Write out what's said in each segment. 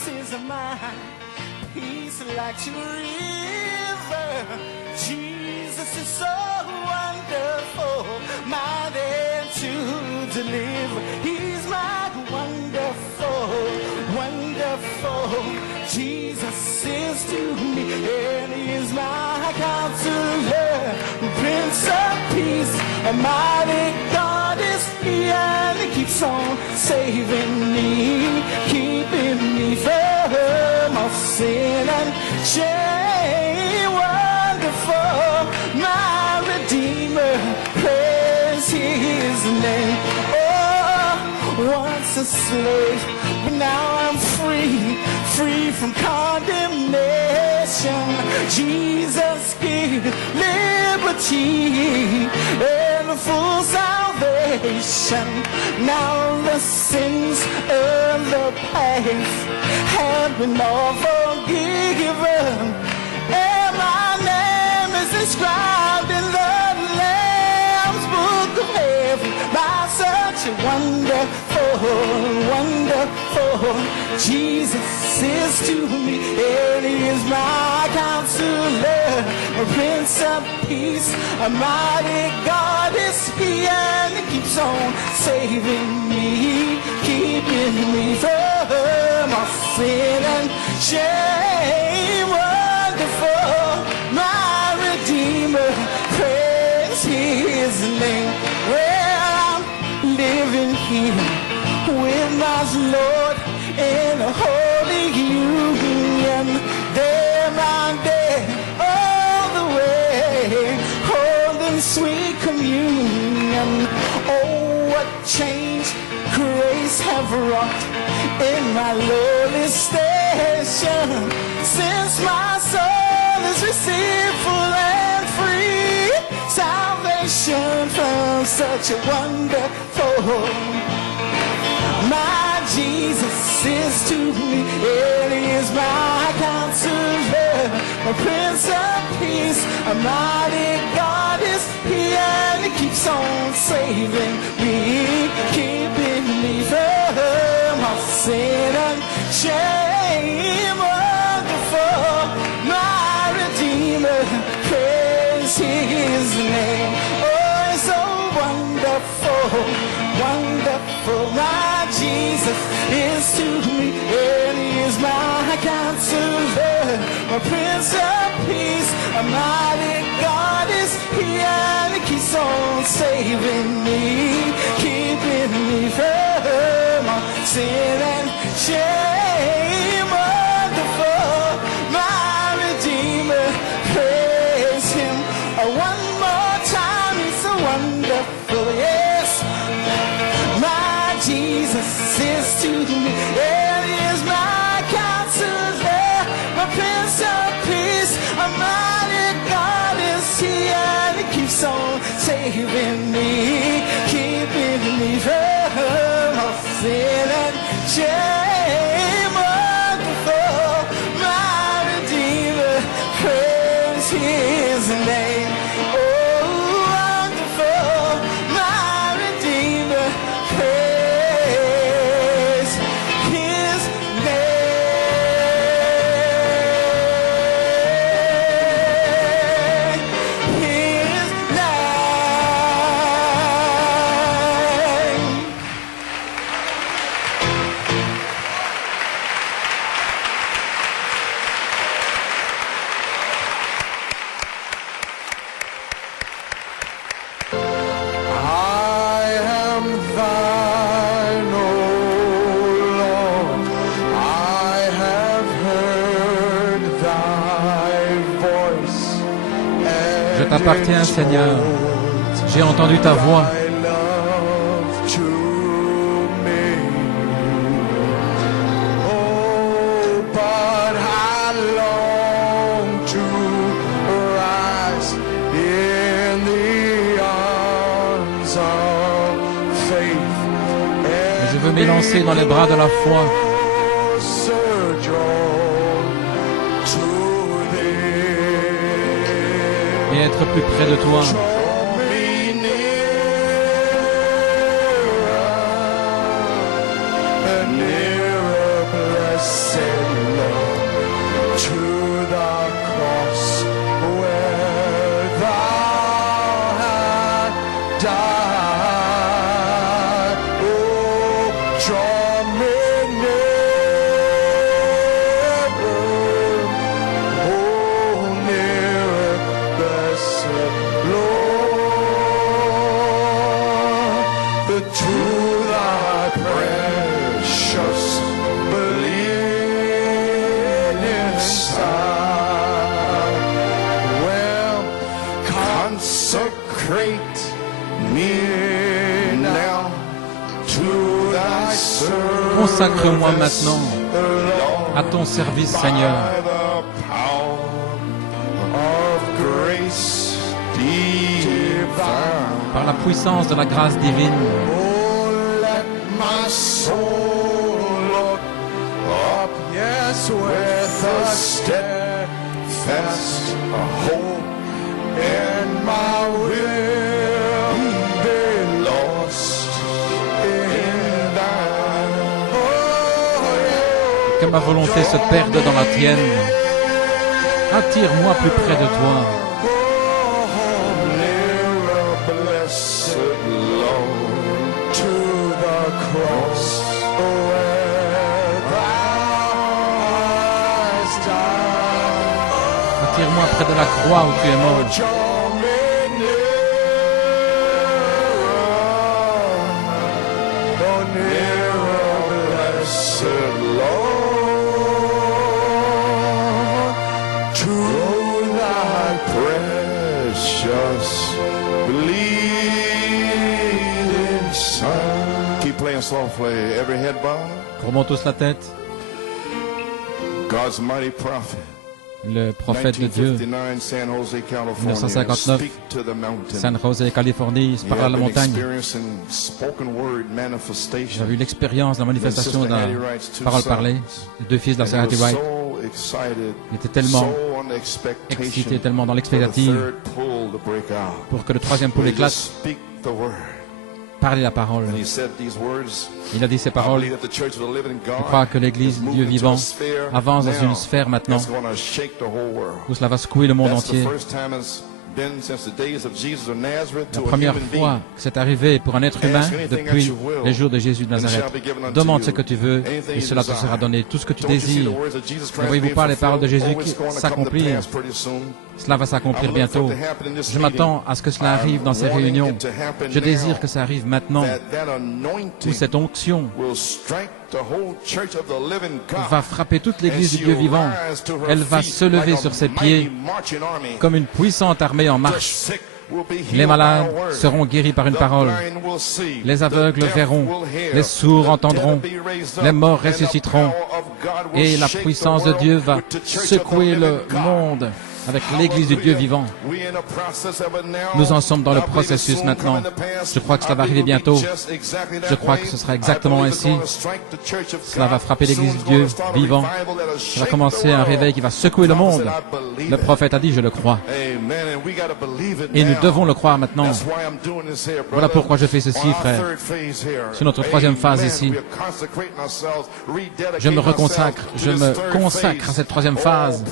peace is mine. Peace like a river. Jesus is so wonderful, mighty to deliver. He's my wonderful, wonderful. Jesus is to me, and He is my counselor, Prince of Peace. A mighty God is He, and He keeps on saving me, keeping me from all sin and shame. Wonderful, my Redeemer, praise His name. Oh, once a slave, but now I'm free, free from condemnation. Jesus gave liberty and full salvation. Now the sins of the past have been all forgiven, and my name is inscribed in the Lamb's Book of Heaven. By such a wonderful, wonderful Jesus is to me, and He is my counselor, a Prince of Peace. A mighty God is He, and He keeps on saving me, keeping me from all sin and shame. Wonderful, my Redeemer, praise His name. Well, I'm living here with my Lord in a holy union. Day by day, all the way, holding sweet communion. Oh, what change grace have wrought in my lowly station, since my soul is received full and free salvation from such a wonderful. My Jesus is to me, and He is my counselor, a Prince of Peace. A mighty God is He, and He keeps on saving me, keeping me from all sin and shame. Wonderful, my Redeemer, praise His name. Oh, it's so wonderful, wonderful. My Jesus is to me, and He is my counselor, a Prince of Peace. A mighty God is He, and He keeps on saving me, keeping me from all sin and shame. Wonderful, my Redeemer, praise Him. One more time, He's so wonderful, yes. My Jesus is to me, and He is my counselor, my Prince of Peace. A mighty God is He, and He keeps on saving me, keeping me from all sin and shame. Wonderful, my Redeemer, praise His name. Oh, wonderful, my Redeemer, praise His name. His name. I am thine, O Lord. I have heard thy voice. Je t'appartiens, Seigneur. J'ai entendu ta voix. Thy love to me. Oh, but I long to rise in the arms of faith. Je veux m'élancer dans les bras de la foi Closer drawn to thee. et être plus près de toi. Draw me nearer, nearer, blessed Consacre-moi maintenant à ton service, Seigneur. By the power of grace divine. Par la puissance de la grâce divine. Oh, let my soul look up, yes, with a steadfast hope, and my will be lost in thine. Oh, Que ma volonté se perde dans la tienne. Attire-moi plus près de toi. blessed Lord, to the cross where thou hast died. Attire-moi près de la croix où tu es mort. Draw me nearer, blessed Lord, to thy precious bleeding Son. Keep playing softly, every head bowed. Remonte tous la tête. God's mighty prophet. Le prophète de Dieu, 1959, San Jose, California. 1959, Speak to the mountain. San Jose, Californie, se parle à la montagne. J'ai vu l'expérience, la manifestation de la parole parlée. Les deux fils de la sœur Hattie Wright étaient tellement excités, tellement dans l'expectative pour que le troisième pouls éclate. Parler la parole. Il a dit ces paroles. Je crois que l'Église du Dieu vivant avance dans une sphère maintenant où cela va secouer le monde entier. La première fois que c'est arrivé pour un être humain depuis les jours de Jésus de Nazareth. Demande ce que tu veux et cela te sera donné. Tout ce que tu désires. Ne voyez-vous pas les paroles de Jésus qui s'accomplissent? Cela va s'accomplir bientôt. Je m'attends à ce que cela arrive dans ces réunions. Je désire que ça arrive maintenant, où cette onction va frapper toute l'Église du Dieu vivant. Elle va se lever sur ses pieds comme une puissante armée en marche. Les malades seront guéris par une parole. Les aveugles verront. Les sourds entendront. Les morts ressusciteront. Et la puissance de Dieu va secouer le monde avec l'Église du Dieu vivant. Nous en sommes dans le processus maintenant. Je crois que cela va arriver bientôt. Je crois que ce sera exactement ainsi. Cela va frapper l'Église du Dieu vivant. Ça va commencer un réveil qui va secouer le monde. Le prophète a dit, je le crois. Et nous devons le croire maintenant. Voilà pourquoi je fais ceci, frère. C'est notre troisième phase ici. Je me reconsacre, je me consacre à cette troisième phase.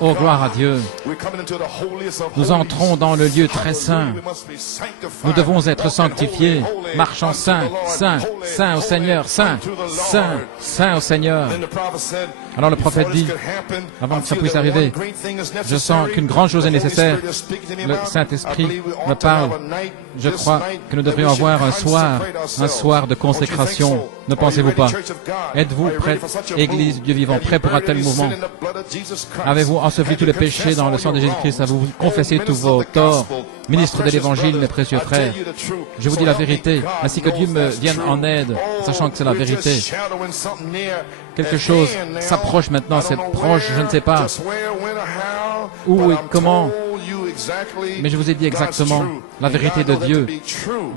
Oh, gloire à Dieu. Nous entrons dans le lieu très saint. Nous devons être sanctifiés, marchant saint, saint, saint au Seigneur, saint, saint, saint au Seigneur. Alors le prophète dit, avant que ça puisse arriver, je sens qu'une grande chose est nécessaire. Le Saint-Esprit me parle. Je crois que nous devrions avoir un soir de consécration. Ne pensez-vous pas? Êtes-vous prêts, Église Dieu vivant, prêts pour un tel mouvement? Avez-vous enseveli tous les péchés dans le sang de Jésus-Christ? Avez-vous confessé tous vos torts? Ministre de l'Évangile, mes précieux frères, je vous dis la vérité, ainsi que Dieu me vienne en aide, sachant que c'est la vérité. Quelque chose s'approche maintenant, c'est proche, je ne sais pas où et comment, mais je vous ai dit exactement la vérité de Dieu.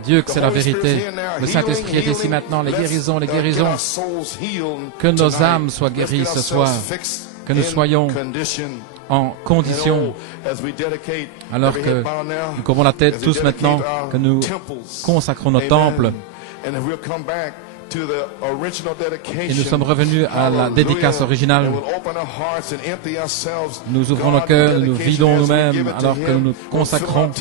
Dieu, que c'est la vérité. Le Saint-Esprit est ici maintenant, les guérisons, que nos âmes soient guéries ce soir, que nous soyons en condition, alors que nous courbons la tête tous maintenant, que nous consacrons nos temples. Et nous sommes revenus à la dédicace originale. Nous ouvrons nos cœurs, nous vidons nous-mêmes alors que nous nous consacrons.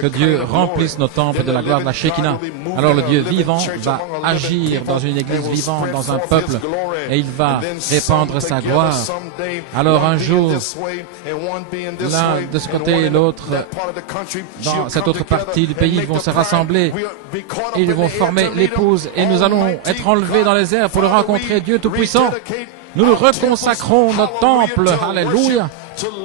Que Dieu remplisse nos temples de la gloire de la Shekinah. Alors le Dieu vivant va agir dans une église vivante, dans un peuple, et il va répandre sa gloire. Alors un jour, l'un de ce côté et l'autre, dans cette autre partie du pays, ils vont se rassembler et ils vont former l'épouse et nous allons être enlevés dans les airs pour le rencontrer, Dieu Tout-Puissant. Nous nous reconsacrons nos temples, alléluia,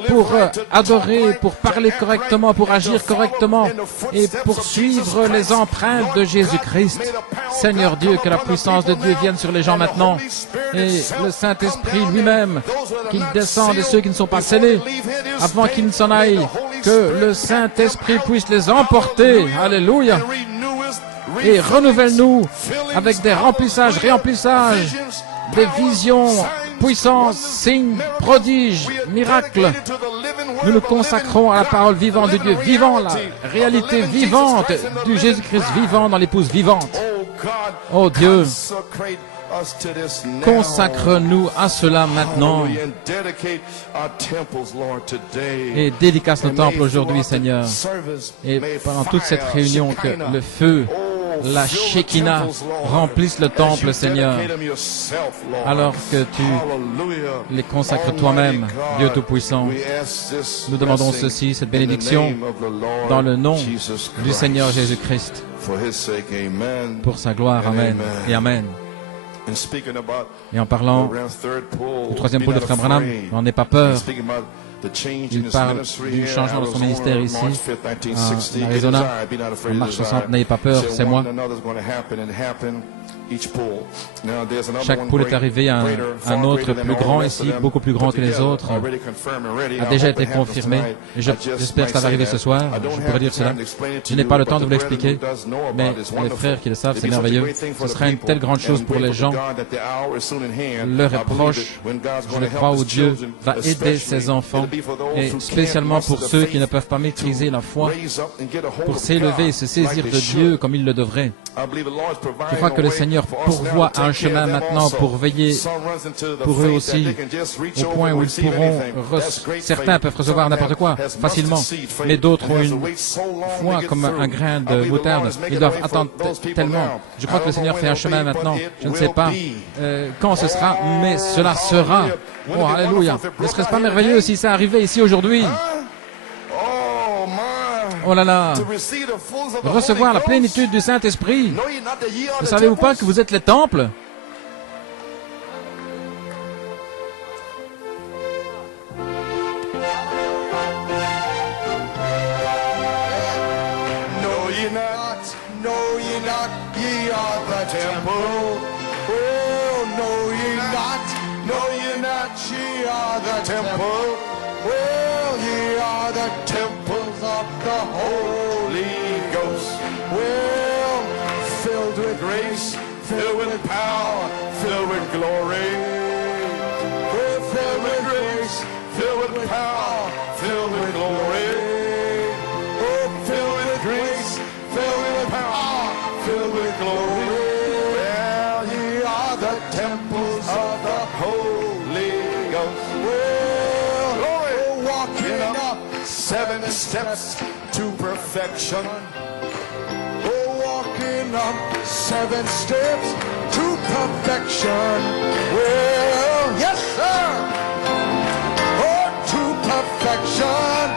pour adorer, pour parler correctement, pour agir correctement et pour suivre les empreintes de Jésus-Christ. Seigneur Dieu, que la puissance de Dieu vienne sur les gens maintenant et le Saint-Esprit lui-même, qu'il descende de ceux qui ne sont pas scellés avant qu'ils ne s'en aillent, que le Saint-Esprit puisse les emporter. Alléluia. Et renouvelle-nous avec des remplissages, réemplissages, des visions, puissances, signes, prodiges, miracles. Nous nous consacrons à la parole vivante de Dieu, vivant la réalité vivante du Jésus-Christ vivant dans l'épouse vivante. Oh Dieu, consacre-nous à cela maintenant et dédicace nos temples aujourd'hui, Seigneur. Et pendant toute cette réunion, que le feu, la Shekinah remplisse le temple, Seigneur, alors que tu les consacres toi-même, Dieu Tout-Puissant. Nous demandons ceci, cette bénédiction, dans le nom du Seigneur Jésus-Christ, pour sa gloire. Amen et Amen. Et en parlant du troisième pôle de Frère Branham, n'en aie pas peur. Il parle du changement de son ministère ici, en Arizona. En marche 60, n'ayez pas peur, c'est moi. Chaque poule est arrivé à un autre plus grand ici, beaucoup plus grand que les autres, a déjà été confirmé. Et j'espère que ça va arriver ce soir. Je pourrais dire cela. Je n'ai pas le temps de vous l'expliquer, mais les frères qui le savent, c'est merveilleux. Ce sera une telle grande chose pour les gens. L'heure est proche. Je le crois où Dieu va aider ses enfants, et spécialement pour ceux qui ne peuvent pas maîtriser la foi, pour s'élever et se saisir de Dieu comme ils le devraient. Je crois que le Seigneur pourvoit un chemin maintenant pour veiller pour eux aussi, au point où ils pourront, certains peuvent recevoir n'importe quoi facilement, mais d'autres ont une foi comme un grain de moutarde. Ils doivent attendre tellement. Je crois que le Seigneur fait un chemin maintenant. Je ne sais pas quand ce sera, mais cela sera. Oh, alléluia. Ne serait-ce pas merveilleux si ça arrivait ici aujourd'hui? Oh là là, recevoir la plénitude du Saint-Esprit. Ne savez-vous pas que vous êtes les temples? Well, ye are the temples of the Holy Ghost. Well, filled with grace, filled with power, filled with glory. We're filled with grace, filled with power, filled with glory. Oh, filled with grace, filled with power, filled with glory. Well, ye are the temples of the Holy Ghost. Seven steps to perfection. Oh, walking up 7 steps to perfection. Well, yes, sir. Oh, to perfection.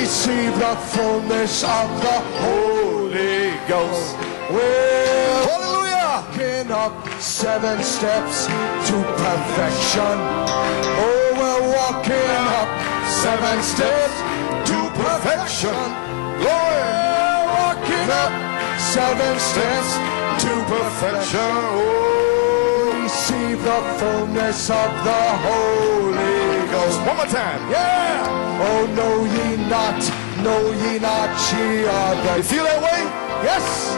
Receive the fullness of the Holy Ghost. Well, hallelujah. Walking up 7 steps to perfection. Oh, we're walking up 7 steps to perfection. Glory, walking up 7 steps to perfection. Oh, receive the fullness of the Holy Ghost. One more time. Yeah. Oh, know ye not, ye are the... You feel that way? Yes.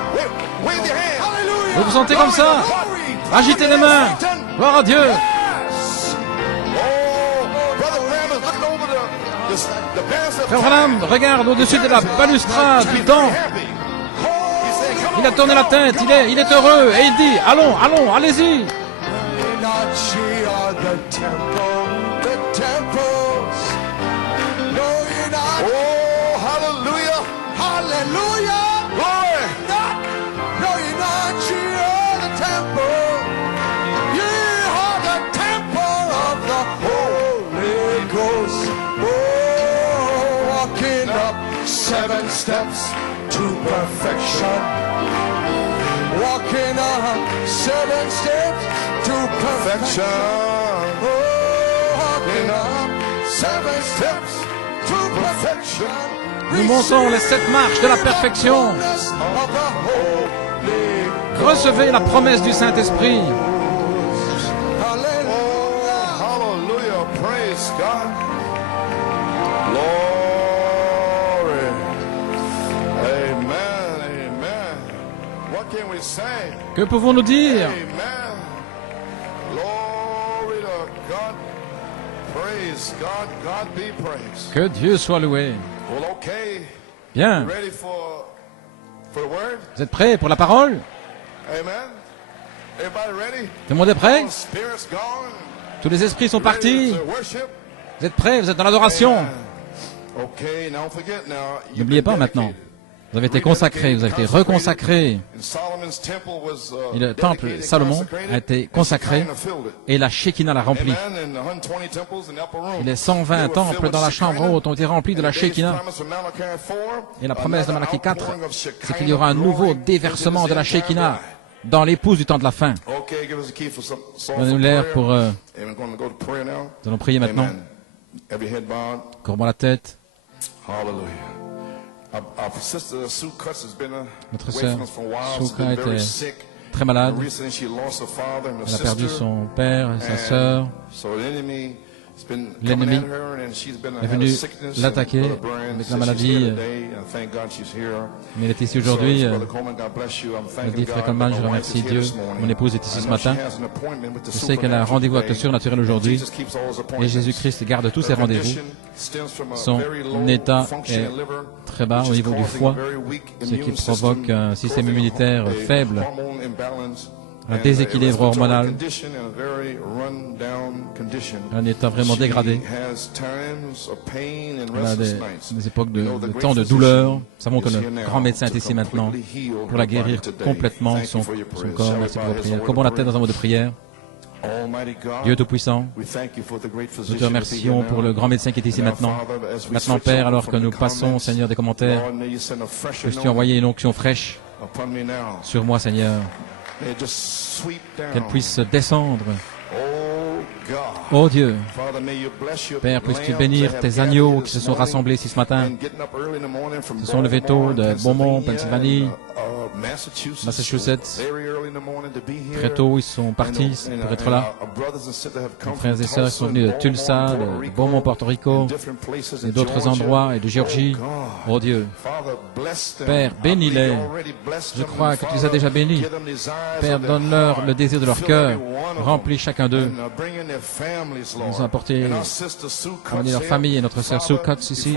Wave your hand. Hallelujah. Vous vous sentez comme ça? Agitez les mains. Gloire à Dieu. Frère Branham regarde au-dessus de la balustrade du temple. Il a tourné la tête, il est heureux et il dit, allons, allons, allez-y. Oh, hallelujah, hallelujah. Glory. No, you're not, ye are the temple. Ye are the temple of the Holy Ghost. Oh, walking up 7 steps to perfection. Walking up 7 steps to perfection. Oh, walking up 7 Nous montons les 7 marches de la perfection. Recevez la promesse du Saint-Esprit. Hallelujah. Praise God. Glory. Amen. Amen. What can we say? Que pouvons-nous dire? Amen. Glory to God. Praise God. God be praised. Que Dieu soit loué. Well, okay. Bien. Ready for the word? Vous êtes prêts pour la parole? Amen. Everybody ready? Tout le monde est prêt? All spirits gone. Tous les esprits sont Ready partis. to worship? Vous êtes prêts? Vous êtes dans l'adoration. Okay, now don't forget now. you've N'oubliez been pas maintenant. dedicated. Vous avez été consacrés, vous avez été reconsacrés. And Solomon's temple was, Et le temple dedicated, Salomon consecrated, a été and consacré Shekinah filled it. et la Shekinah l'a rempli. Amen. And the 120 temples in the upper room, Et les they 120 were temples filled dans la with chambre Shekinah. haute ont été remplis de la And the day's Shekinah. promise from Malachi 4, Et la promesse de another Malachie 4, outpouring of c'est Shekinah qu'il y aura un nouveau glory déversement into de la this end time Shekinah bride. dans l'épouse du temps de la fin. Okay, give us a key for some songs Donnez-nous of l'air prayer. pour... And we're going to go to prayer now. Nous allons prier maintenant. Amen. Every head bowed. Courbons la tête. Hallelujah. Our sister Sue Cutts has been Notre away sœur from us for a while. Sue She's been Cutts very est sick. très malade. And recently she lost her father and her Elle a perdu sister. son père et sa sœur. So the enemy has been L'ennemi coming at her, and she's been est had a venu sickness. l'attaquer And Brother Brian avec la said she's maladie, here today, and thank God she's here. Mais elle est ici So, aujourd'hui. Brother Coleman, God bless you. I'm Elle thanking dit, God Frère Coleman, that je my wife remercie is here Dieu. this morning. Mon épouse est ici I ce know she matin. has an appointment with the Je sais qu'elle a un supernatural rendez-vous avec le today. surnaturel And aujourd'hui. Jesus keeps all his Et appointments. Jésus-Christ garde tous ses Her rendez-vous. condition stems from a Son very low état functioning est liver, très bas which au is niveau du causing foie, a very weak ce qui immune provoque system, un système causing immunitaire a faible, hormone imbalance, un and a déséquilibre respiratory hormonal, condition, and a very run-down condition. un état vraiment She dégradé. has times of pain and Elle a restless nights. des époques We know the de great temps de physician douleur. Nous savons que is le here now grand médecin est to ici maintenant completely heal pour la her guérir body today. complètement Thank you son for your prayers. corps. Shall we Merci pour bow vos heads prières. in Courbons la word tête of dans un mot de prière. prayer? Almighty God, Dieu Tout-Puissant, we thank you for the great nous physician te remercions pour le grand médecin qui est ici maintenant. Maintenant, Père, alors que nous passons, Seigneur, des commentaires, puisses-tu envoyer une onction fraîche sur moi, Seigneur, qu'elle puisse descendre. Oh Dieu, Père, puisses-tu bénir tes agneaux qui se sont rassemblés ici ce matin, se sont levés tôt de Beaumont, Pennsylvanie, Massachusetts. Très tôt, ils sont partis pour être là. Nos frères et sœurs sont venus de Tulsa, de Beaumont, Porto Rico, et d'autres endroits, et de Géorgie. Oh Dieu, Père, bénis-les. Je crois que tu les as déjà bénis. Père, donne-leur le désir de leur cœur. Remplis chacun d'eux. Nous apporter amener leur famille et notre sœur Sue Cutts ici,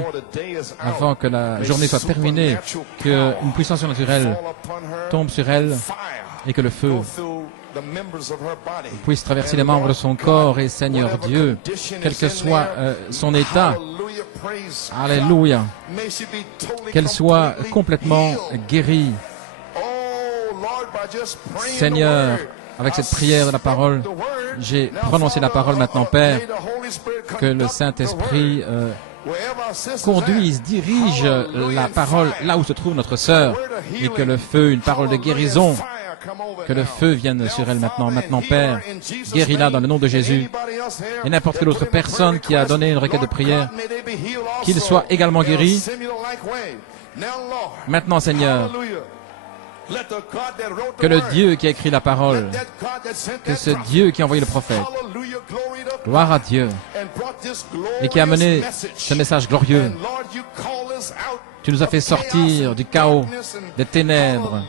avant que la journée soit terminée, qu'une puissance surnaturelle tombe sur elle et que le feu puisse traverser les membres de son corps. Et Seigneur Dieu, quel que soit son état, alléluia, qu'elle soit complètement guérie. Seigneur, avec cette prière de la parole, j'ai prononcé la parole maintenant, Père, que le Saint-Esprit conduise, dirige la parole là où se trouve notre sœur, et que le feu, une parole de guérison, que le feu vienne sur elle maintenant. Maintenant, Père, guéris-la dans le nom de Jésus. Et n'importe quelle autre personne qui a donné une requête de prière, qu'il soit également guéri. Maintenant, Seigneur, que le Dieu qui a écrit la parole, que ce Dieu qui a envoyé le prophète, gloire à Dieu, et qui a amené ce message glorieux, tu nous as fait sortir du chaos, des ténèbres.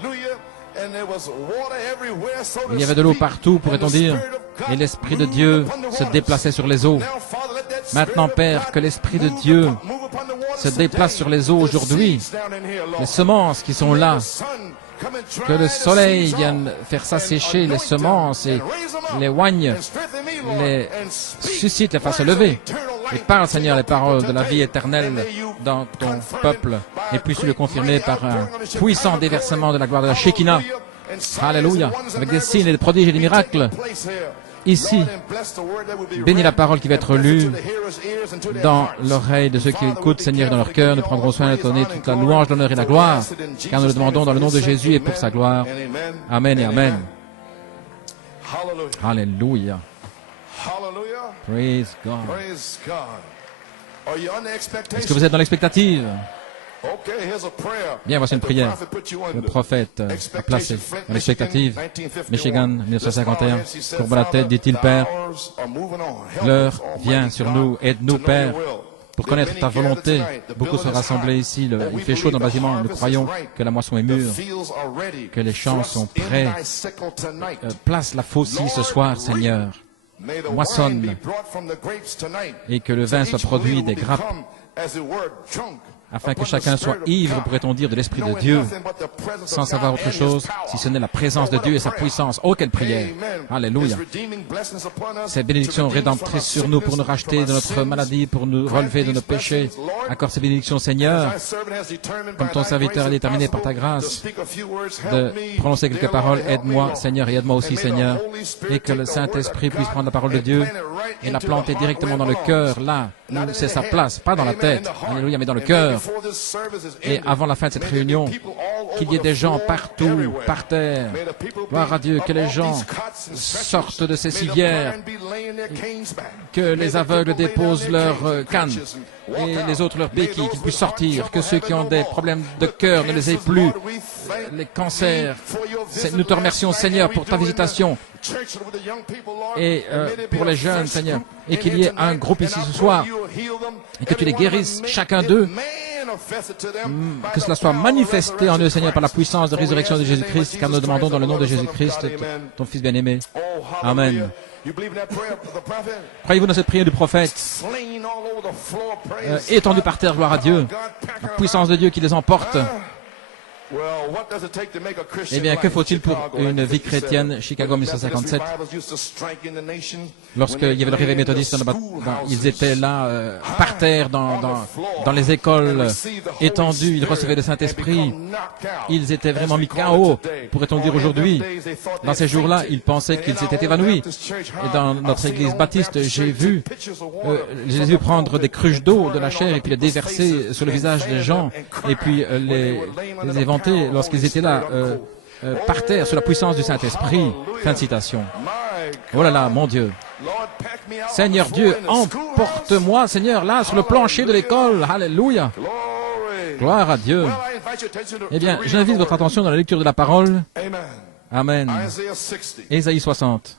Il y avait de l'eau partout, pourrait-on dire, et l'Esprit de Dieu se déplaçait sur les eaux. Maintenant, Père, que l'Esprit de Dieu se déplace sur les eaux aujourd'hui, les semences qui sont là, que le soleil vienne faire s'assécher les semences et les oigne, les suscite, les fasse lever. Et parle, Seigneur, les paroles de la vie éternelle dans ton peuple. Et puisses-tu le confirmer par un puissant déversement de la gloire de la Shekinah. Alléluia. Avec des signes et des prodiges et des miracles. Ici, bénis la parole qui va être lue dans l'oreille de ceux qui écoutent, Seigneur, dans leur cœur. Nous prendrons soin de donner toute la louange, l'honneur et la gloire, car nous le demandons dans le nom de Jésus et pour sa gloire. Amen et Amen. Alléluia. Praise God. Are you under Est-ce expectation? que vous êtes dans l'expectative? Okay, here's a prayer. Bien, voici une that the prière. prophet put you Le under. prophète a placé Flint, dans l'expectative. 1951. Michigan, 1951. Let's bow our heads. He said, Courbe la tête, dit-il, Father, Père, the hours are moving on. Help l'heure us, Almighty vient sur God, nous. Aide-nous, to know Père, your will. pour There connaître are ta many gathered volonté. tonight. The Beaucoup building sont is rassemblés high. ici. But Il we fait chaud dans le believe the bâtiment. Nous harvest is croyons ripe. que la moisson est The mûre, fields are ready. que les champs Thrust sont in prêts. thy sickle tonight. Place la faucille ce soir, Seigneur, May the moissonne. wine be brought from the grapes tonight. et que le vin soit produit des grappes, afin que chacun soit ivre, pourrait-on dire, de l'Esprit de Dieu, sans savoir autre chose, si ce n'est la présence de Dieu et sa puissance. Oh, quelle prière! Alléluia! Ces bénédictions rédemptrices sur nous pour nous racheter de notre maladie, pour nous relever de nos péchés. Accorde ces bénédictions, Seigneur, comme ton serviteur est déterminé par ta grâce, de prononcer quelques paroles. Aide-moi, Seigneur, et aide-moi aussi, Seigneur, et que le Saint-Esprit puisse prendre la parole de Dieu et la planter directement dans le cœur, là où c'est sa place, pas dans la tête, alléluia, mais dans le cœur. Et avant la fin de cette réunion, qu'il y ait des gens partout, par terre, gloire à Dieu, que les gens sortent de ces civières, que les aveugles déposent leurs cannes et les autres leurs béquilles, qu'ils puissent sortir, que ceux qui ont des problèmes de cœur ne les aient plus, les cancers. Nous te remercions, Seigneur, pour ta visitation et pour les jeunes, Seigneur, et qu'il y ait un groupe ici ce soir et que tu les guérisses, chacun d'eux, que cela soit manifesté en eux, Seigneur, par la puissance de résurrection de Jésus-Christ, car nous demandons dans le nom de Jésus-Christ, ton Fils bien-aimé. Amen. Croyez-vous dans cette prière du prophète, étendue par terre, gloire à Dieu, la puissance de Dieu qui les emporte? Eh bien, que faut-il pour une vie chrétienne? Chicago 1957, lorsqu'il y avait le réveil méthodiste, ils étaient là, par terre, dans les écoles étendues, ils recevaient le Saint-Esprit, ils étaient vraiment mis KO, pourrait-on dire aujourd'hui. Dans ces jours-là, ils pensaient qu'ils s'étaient évanouis. Et dans notre église baptiste, j'ai vu Jésus prendre des cruches d'eau de la chair et puis les déverser sur le visage des gens, et puis les éventer lorsqu'ils étaient là, par terre, sous la puissance du Saint-Esprit. Fin de citation. Oh là là, mon Dieu. Seigneur Dieu, emporte-moi, Seigneur, là, sur le plancher de l'école. Alléluia. Gloire à Dieu. Eh bien, j'invite votre attention dans la lecture de la parole. Amen. Ésaïe 60.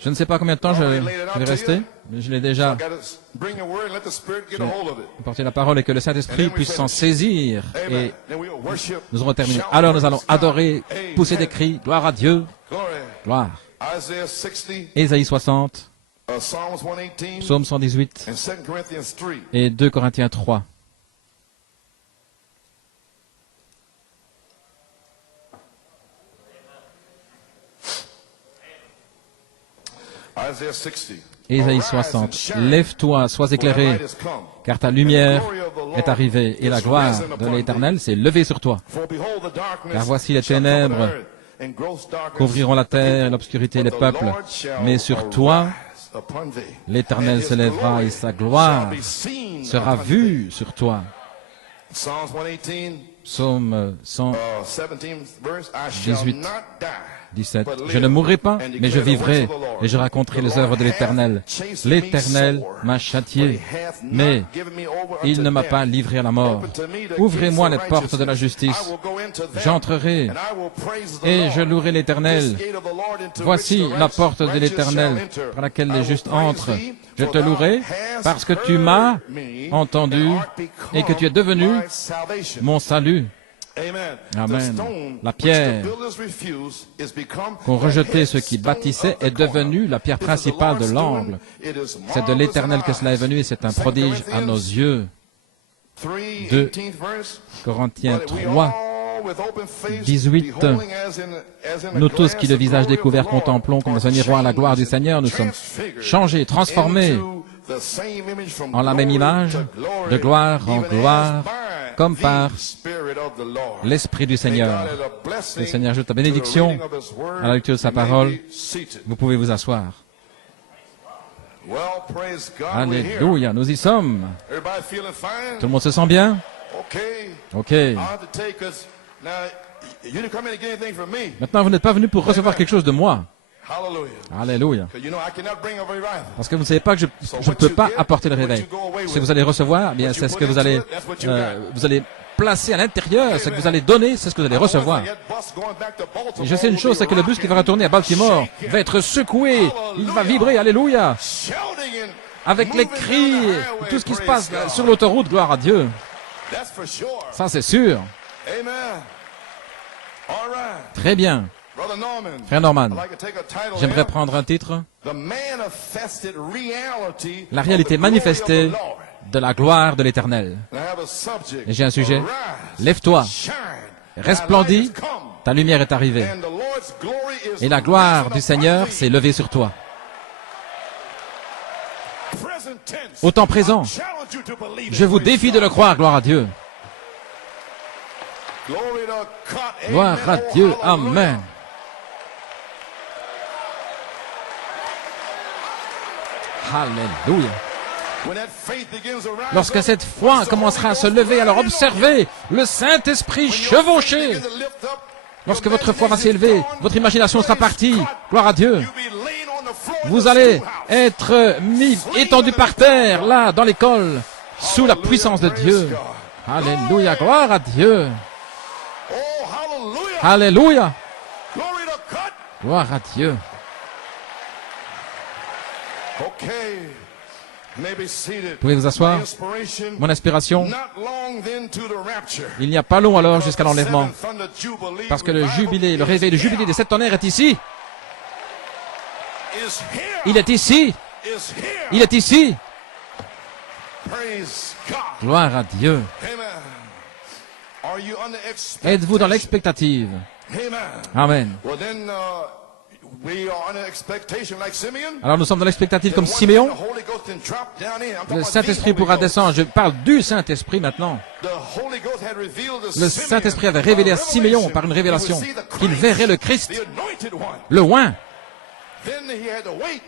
Je ne sais pas combien de temps je vais rester, mais je l'ai déjà apporté la parole et que le Saint-Esprit puisse s'en saisir. Et nous aurons terminé. Alors nous allons adorer, pousser des cris, gloire à Dieu, gloire. Ésaïe 60, Psaume 118 et 2 Corinthiens 3. Ésaïe 60. Lève-toi, sois éclairé, car ta lumière est arrivée, et la gloire de l'Éternel s'est levée sur toi. Car voici les ténèbres couvriront la terre et l'obscurité les peuples, mais sur toi, l'Éternel se lèvera et sa gloire sera vue sur toi. Psaume 118. 17. Je ne mourrai pas, mais je vivrai, et je raconterai les œuvres de l'Éternel. L'Éternel m'a châtié, mais il ne m'a pas livré à la mort. Ouvrez-moi les portes de la justice. J'entrerai, et je louerai l'Éternel. Voici la porte de l'Éternel, par laquelle les justes entrent. Je te louerai, parce que tu m'as entendu, et que tu es devenu mon salut. Amen. La pierre qu'ont rejeté ceux qui bâtissaient est devenue la pierre principale de l'angle. C'est de l'Éternel que cela est venu et c'est un prodige à nos yeux. 2 Corinthiens 3, 18. Nous tous qui, le visage découvert, contemplons comme dans un miroir la gloire du Seigneur, nous sommes changés, transformés en la même image, de gloire en gloire, comme par l'Esprit du Seigneur. Le Seigneur ajoute la bénédiction à la lecture de sa parole. Vous pouvez vous asseoir. Alléluia, nous y sommes. Tout le monde se sent bien? Ok. Maintenant, vous n'êtes pas venu pour recevoir quelque chose de moi. Alléluia. You know, I cannot bring a revival. Parce que vous ne savez pas que je ne peux pas apporter le réveil. Ce que vous allez recevoir, eh bien, c'est ce que vous allez placer à l'intérieur, ce que vous allez donner, c'est ce que vous allez recevoir. Et je sais une chose, c'est que le bus qui va retourner à Baltimore va être secoué, il va vibrer, alléluia, avec les cris, tout ce qui se passe sur l'autoroute, gloire à Dieu. Ça, c'est sûr. Très bien. Frère Norman, j'aimerais prendre un titre. La réalité manifestée de la gloire de l'Éternel. Et j'ai un sujet. Lève-toi, resplendis, ta lumière est arrivée. Et la gloire du Seigneur s'est levée sur toi. Au temps présent, je vous défie de le croire, gloire à Dieu. Gloire à Dieu, amen. Alléluia. Lorsque cette foi commencera à se lever, alors observez le Saint-Esprit chevaucher. Lorsque votre foi va s'élever, votre imagination sera partie. Gloire à Dieu. Vous allez être mis, étendu par terre, là, dans l'école, sous la puissance de Dieu. Alléluia. Gloire à Dieu. Alléluia. Gloire à Dieu. Vous pouvez vous asseoir. Mon inspiration, il n'y a pas long alors jusqu'à l'enlèvement. Parce que le jubilé, le réveil du jubilé des sept tonnerres est ici. Il est ici. Il est ici. Gloire à Dieu. Êtes-vous dans l'expectative? Amen. Alors nous sommes dans l'expectative comme Siméon. Le Saint-Esprit pourra descendre. Je parle du Saint-Esprit maintenant. Le Saint-Esprit avait révélé à Siméon par une révélation qu'il verrait le Christ, le oint.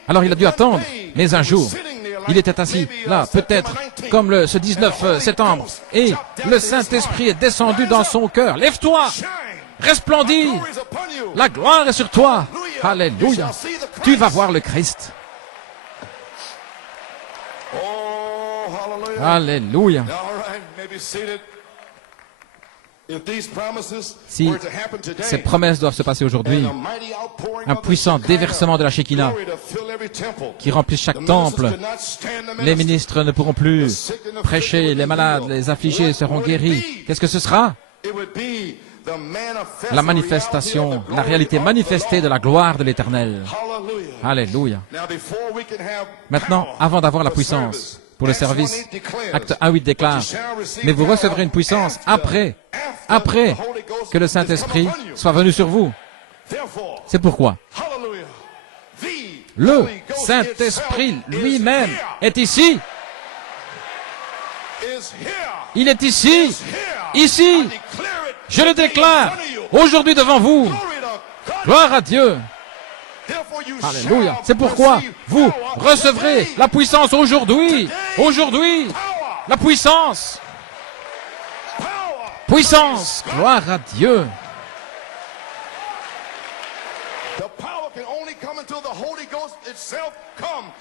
Alors il a dû attendre, mais un jour, il était assis là, peut-être comme ce 19 septembre, et le Saint-Esprit est descendu dans son cœur. Lève-toi, resplendis, la gloire est sur toi. Alléluia. Tu vas voir le Christ. Alléluia. Si ces promesses doivent se passer aujourd'hui, un puissant déversement de la Shekinah qui remplisse chaque temple, les ministres ne pourront plus prêcher, les malades, les affligés seront guéris. Qu'est-ce que ce sera? La manifestation, la réalité manifestée de la gloire de l'Éternel. Alléluia. Maintenant, avant d'avoir la puissance pour le service, Acte 1:8 déclare, mais vous recevrez une puissance après que le Saint-Esprit soit venu sur vous. C'est pourquoi le Saint-Esprit lui-même est ici. Il est ici. Ici. Je le déclare aujourd'hui devant vous. Gloire à Dieu. Alléluia. C'est pourquoi vous recevrez la puissance aujourd'hui. Aujourd'hui. La puissance. Puissance. Gloire à Dieu.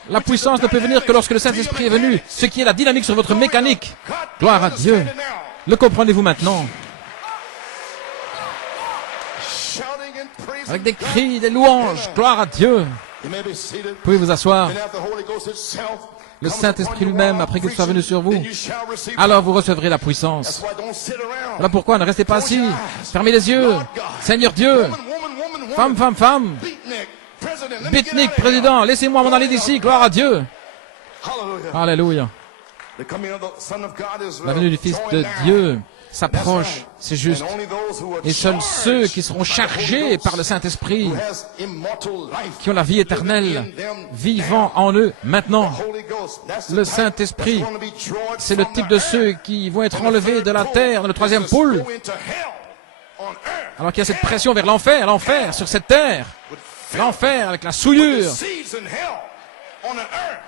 La puissance ne peut venir que lorsque le Saint-Esprit est venu, ce qui est la dynamique sur votre mécanique. Gloire à Dieu. Le comprenez-vous maintenant? Avec des cris, des louanges, gloire à Dieu. Vous pouvez vous asseoir. Le Saint-Esprit lui-même, après qu'il soit venu sur vous, alors vous recevrez la puissance. Voilà pourquoi ne restez pas assis. Fermez les yeux. Seigneur Dieu, femme, Bitnik, président, laissez-moi m'en aller d'ici, gloire à Dieu. Alléluia. La venue du Fils de Dieu s'approche, c'est juste. Et seuls ceux qui seront chargés par le Saint-Esprit, qui ont la vie éternelle, vivant en eux maintenant. Le Saint-Esprit, c'est le type de ceux qui vont être enlevés de la terre dans le troisième pôle. Alors qu'il y a cette pression vers l'enfer sur cette terre. L'enfer avec la souillure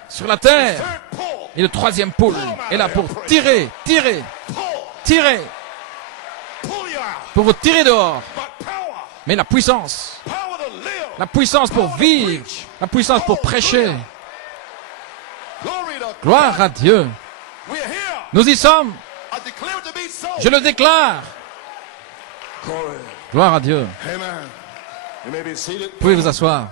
sur la terre. Et le troisième pôle est là pour tirer, pour vous tirer dehors. Mais la puissance La puissance pour vivre. La puissance pour prêcher. Glory to Gloire à Dieu. We're here. Nous y sommes. I declare it to be so. Je le déclare. Glory. Gloire à Dieu. Amen. You may be seated. Vous pouvez vous asseoir.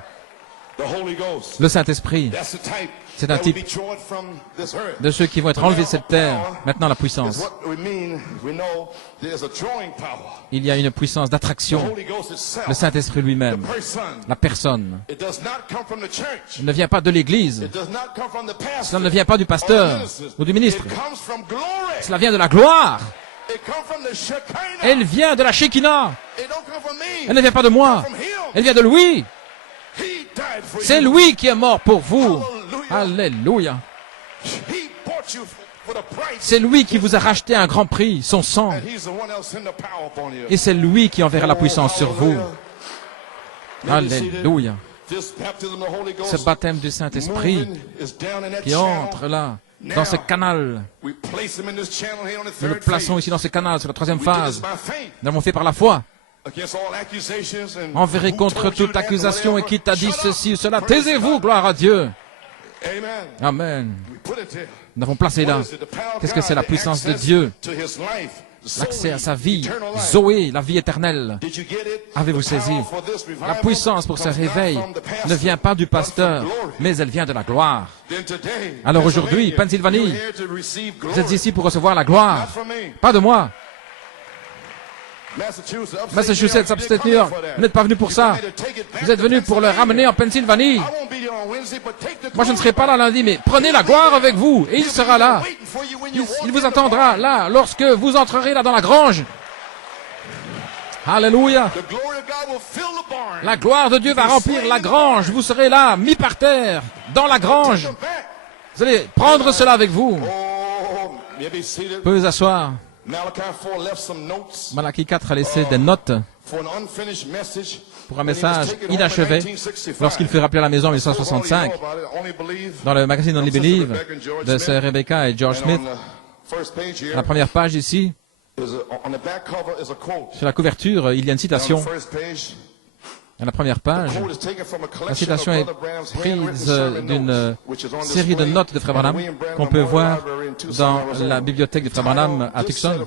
The Holy Ghost. Le Saint-Esprit, That's the type. c'est un that will type be drawn from this earth. de ceux qui vont être enlevés de cette terre. Maintenant, la Is puissance. what we mean. We know there's a drawing power. Il y a une puissance The d'attraction. Holy Ghost itself. Le Saint-Esprit The lui-même, person. la personne, It does not come from the church. ne vient pas de l'Église. It does not come from the pastor. Cela ne vient pas du or the pasteur minister. ou du ministre. It comes from glory. Cela vient de la gloire. It comes from the Shekinah. Elle vient de la Shekinah. It don't come from me. Elle ne vient pas de moi. From him. Elle vient de lui. He died for C'est you. lui qui est mort pour vous. Hallelujah. Alléluia. He bought you for the price. C'est lui qui vous a racheté un grand prix, son sang. And he's the one else in the power upon you. Et c'est lui qui enverra la puissance sur vous. Hallelujah. Maybe Alléluia. this baptism of the Holy Ce Ghost baptême du Saint-Esprit moving is down in that qui channel. entre là, dans ce canal. We place him in this channel here on the Nous le third plaçons phase. ici dans ce canal, sur la troisième We did this phase. by faith. Nous l'avons fait par la foi. Against all accusations and Enverrez who contre told you toute that, accusation et whatever. qui t'a dit Shut up. ceci ou cela. Praise Taisez-vous, God. gloire à Dieu. Amen. Amen. We put it there. Nous l'avons placé là. What is it? The power of Qu'est-ce que God, c'est la the puissance de access Dieu? to his life, L'accès à sa Zoe, vie, eternal life. Zoé, la vie éternelle. Did you get it? Avez-vous The saisi? power for this revival La puissance pour ce comes not réveil from the pastor, ne vient pas du but from pasteur, glory. mais elle vient de la gloire. Then today, Alors aujourd'hui, Pennsylvania, Pennsylvanie, you're here to receive Vous glory. êtes ici pour recevoir la gloire. Not from me. Pas de moi. Massachusetts, Upstate New York, vous n'êtes pas venu pour ça. Vous êtes venu pour le ramener en Pennsylvanie. Moi, je ne serai pas là lundi, mais prenez la gloire avec vous, et il sera là. Il vous attendra là, lorsque vous entrerez là dans la grange. Alléluia. La gloire de Dieu va remplir la grange. Vous serez là, mis par terre, dans la grange. Vous allez prendre cela avec vous. Vous pouvez vous asseoir. Malachi 4 a laissé des notes pour un message inachevé lorsqu'il fut rappelé à la maison en 1965 dans le magazine Only Believe de Sir Rebecca et George Smith. À la première page ici, sur la couverture, il y a une citation. À la première page, la citation est prise d'une série de notes de Frère Branham qu'on peut voir dans la bibliothèque de Frère Branham à Tucson.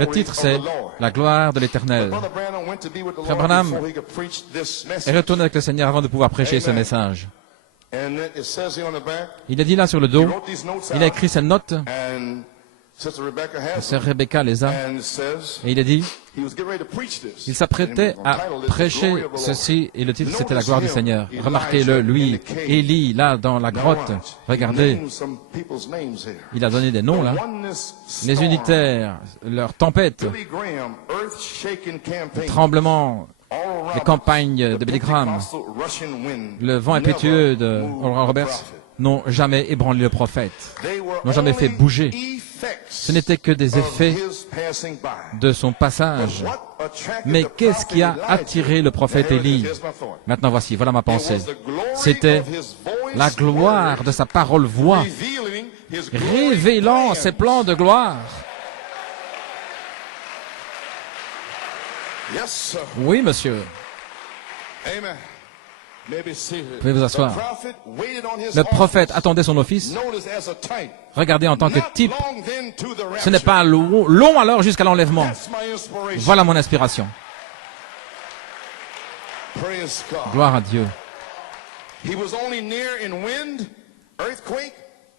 Le titre, c'est « La gloire de l'Éternel ». Frère Branham est retourné avec le Seigneur avant de pouvoir prêcher ce message. Il a dit là sur le dos, il a écrit ces notes, Sœur Rebecca les a, et il a dit, il s'apprêtait à prêcher ceci, et le titre c'était la gloire du Seigneur. Remarquez-le, lui, Élie, là dans la grotte, regardez, il a donné des noms là, les unitaires, leur tempête, tremblement, les campagnes de Billy Graham, le vent impétueux de Oral Roberts, n'ont jamais ébranlé le prophète, n'ont jamais fait bouger. Ce n'était que des effets de son passage. Mais qu'est-ce qui a attiré le prophète Élie? Maintenant voici, voilà ma pensée. C'était la gloire de sa parole-voix, révélant ses plans de gloire. Oui, monsieur. Vous pouvez vous asseoir. Le prophète attendait son office. Regardez en tant que type. Ce n'est pas long alors jusqu'à l'enlèvement. Voilà mon inspiration. Gloire à Dieu.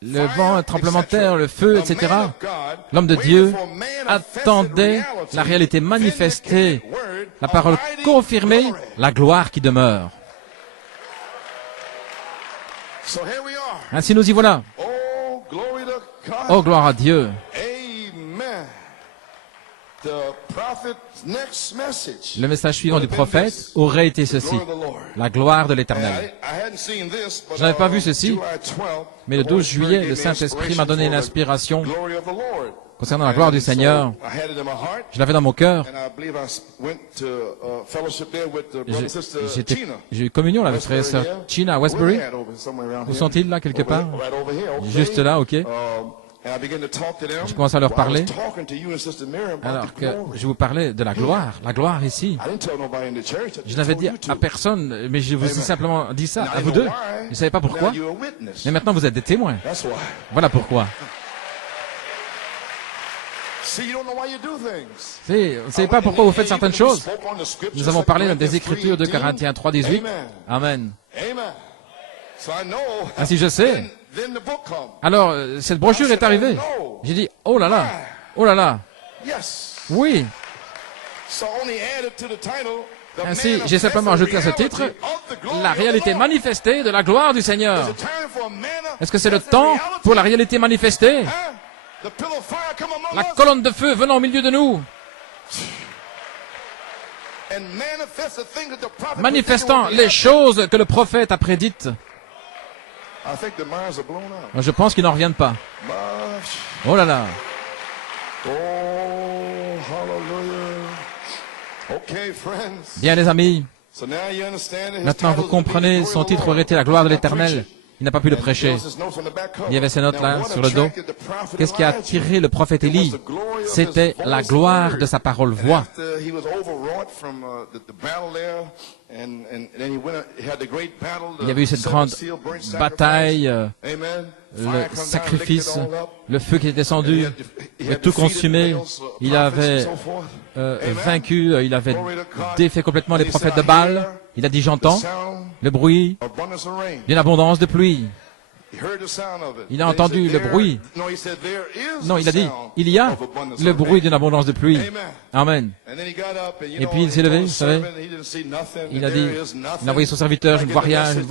Le vent, le tremblement de terre, le feu, etc. L'homme de Dieu attendait la réalité manifestée, la parole confirmée, la gloire qui demeure. Ainsi nous y voilà. Oh, gloire à Dieu. Le message suivant du prophète aurait été ceci, la gloire de l'Éternel. Je n'avais pas vu ceci, mais le 12 juillet, le Saint-Esprit m'a donné une inspiration concernant la gloire du Seigneur. Je l'avais dans mon cœur. J'ai eu communion avec frère et sœur China à Westbury. Où sont-ils là, quelque part? Juste là, ok. And I began to talk to them. Je commence à leur Well, I was parler. talking to you and Sister Miriam about Alors the que glory. je vous parlais de la gloire ici. I didn't tell nobody in the church. I Je just n'avais told dit you à to. personne, mais je vous ai Amen. simplement dit ça Now, à you vous know deux. why? Je ne savais pas pourquoi, Now you're a witness. mais maintenant vous êtes des témoins. That's why. Voilà pourquoi. See, you don't know why you do things. Vous ne savez pas pourquoi vous faites certaines choses. Nous avons parlé des Écritures de Corinthiens 3:18. Amen. Amen. So I know. Ainsi je sais. Then the book comes. Alors, cette brochure est arrivée. J'ai dit, oh là là, Yes. oui. So only added to the title. The Ainsi, j'ai manifested simplement ajouté à ce reality titre of the glory la of the réalité Lord. manifestée de la gloire du Seigneur. Is it time for a Est-ce que c'est le manifested temps reality? pour la réalité manifestée? Huh? The pillar of fire come among La us colonne de feu venant au milieu de nous, and manifest the things that the prophet manifestant predicted would les be choses que le prophète a prédites. happening. I think the minds are blown up. Je pense qu'ils n'en reviennent pas. Oh là là. Oh, hallelujah. Okay, friends. Bien les amis, So now you understand that his maintenant vous title is the comprenez, glory son of the titre Lord. aurait été la gloire de Not l'Éternel. preach it. Il n'a pas pu le And prêcher. there was his notes on the back cover. Il y avait ses notes là Now, what sur le dos. attracted the prophet Qu'est-ce qui a Elijah? attiré le prophète It was Élie? the glory of C'était his la voice gloire word. de sa parole And voix. after he was overwrought from the battle there, and then he had the great battle, Il y avait eu cette grande bataille, le sacrifice, le feu qui est descendu, le tout consumé. Il avait vaincu, il avait défait complètement les prophètes de Baal. Il a dit, j'entends le bruit d'une abondance de pluie. Il a entendu le bruit. Non, il a dit, il y a le bruit d'une abondance de pluie. Amen. Et puis il s'est levé, vous savez. Il a dit, il a envoyé son serviteur, je ne vois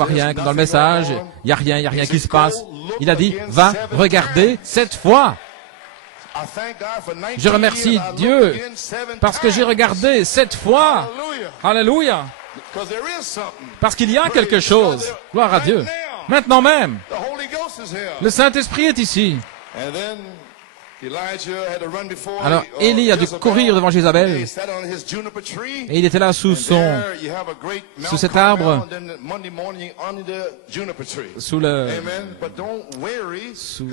rien, comme dans le message, il n'y a rien qui se passe. Il a dit, va regarder 7 fois. Je remercie Dieu parce que j'ai regardé 7 fois. Alléluia. Parce qu'il y a quelque chose. Gloire à Dieu. Maintenant même, le Saint-Esprit est ici. Alors Élie a dû courir devant Jézabel. Et il était là sous cet arbre,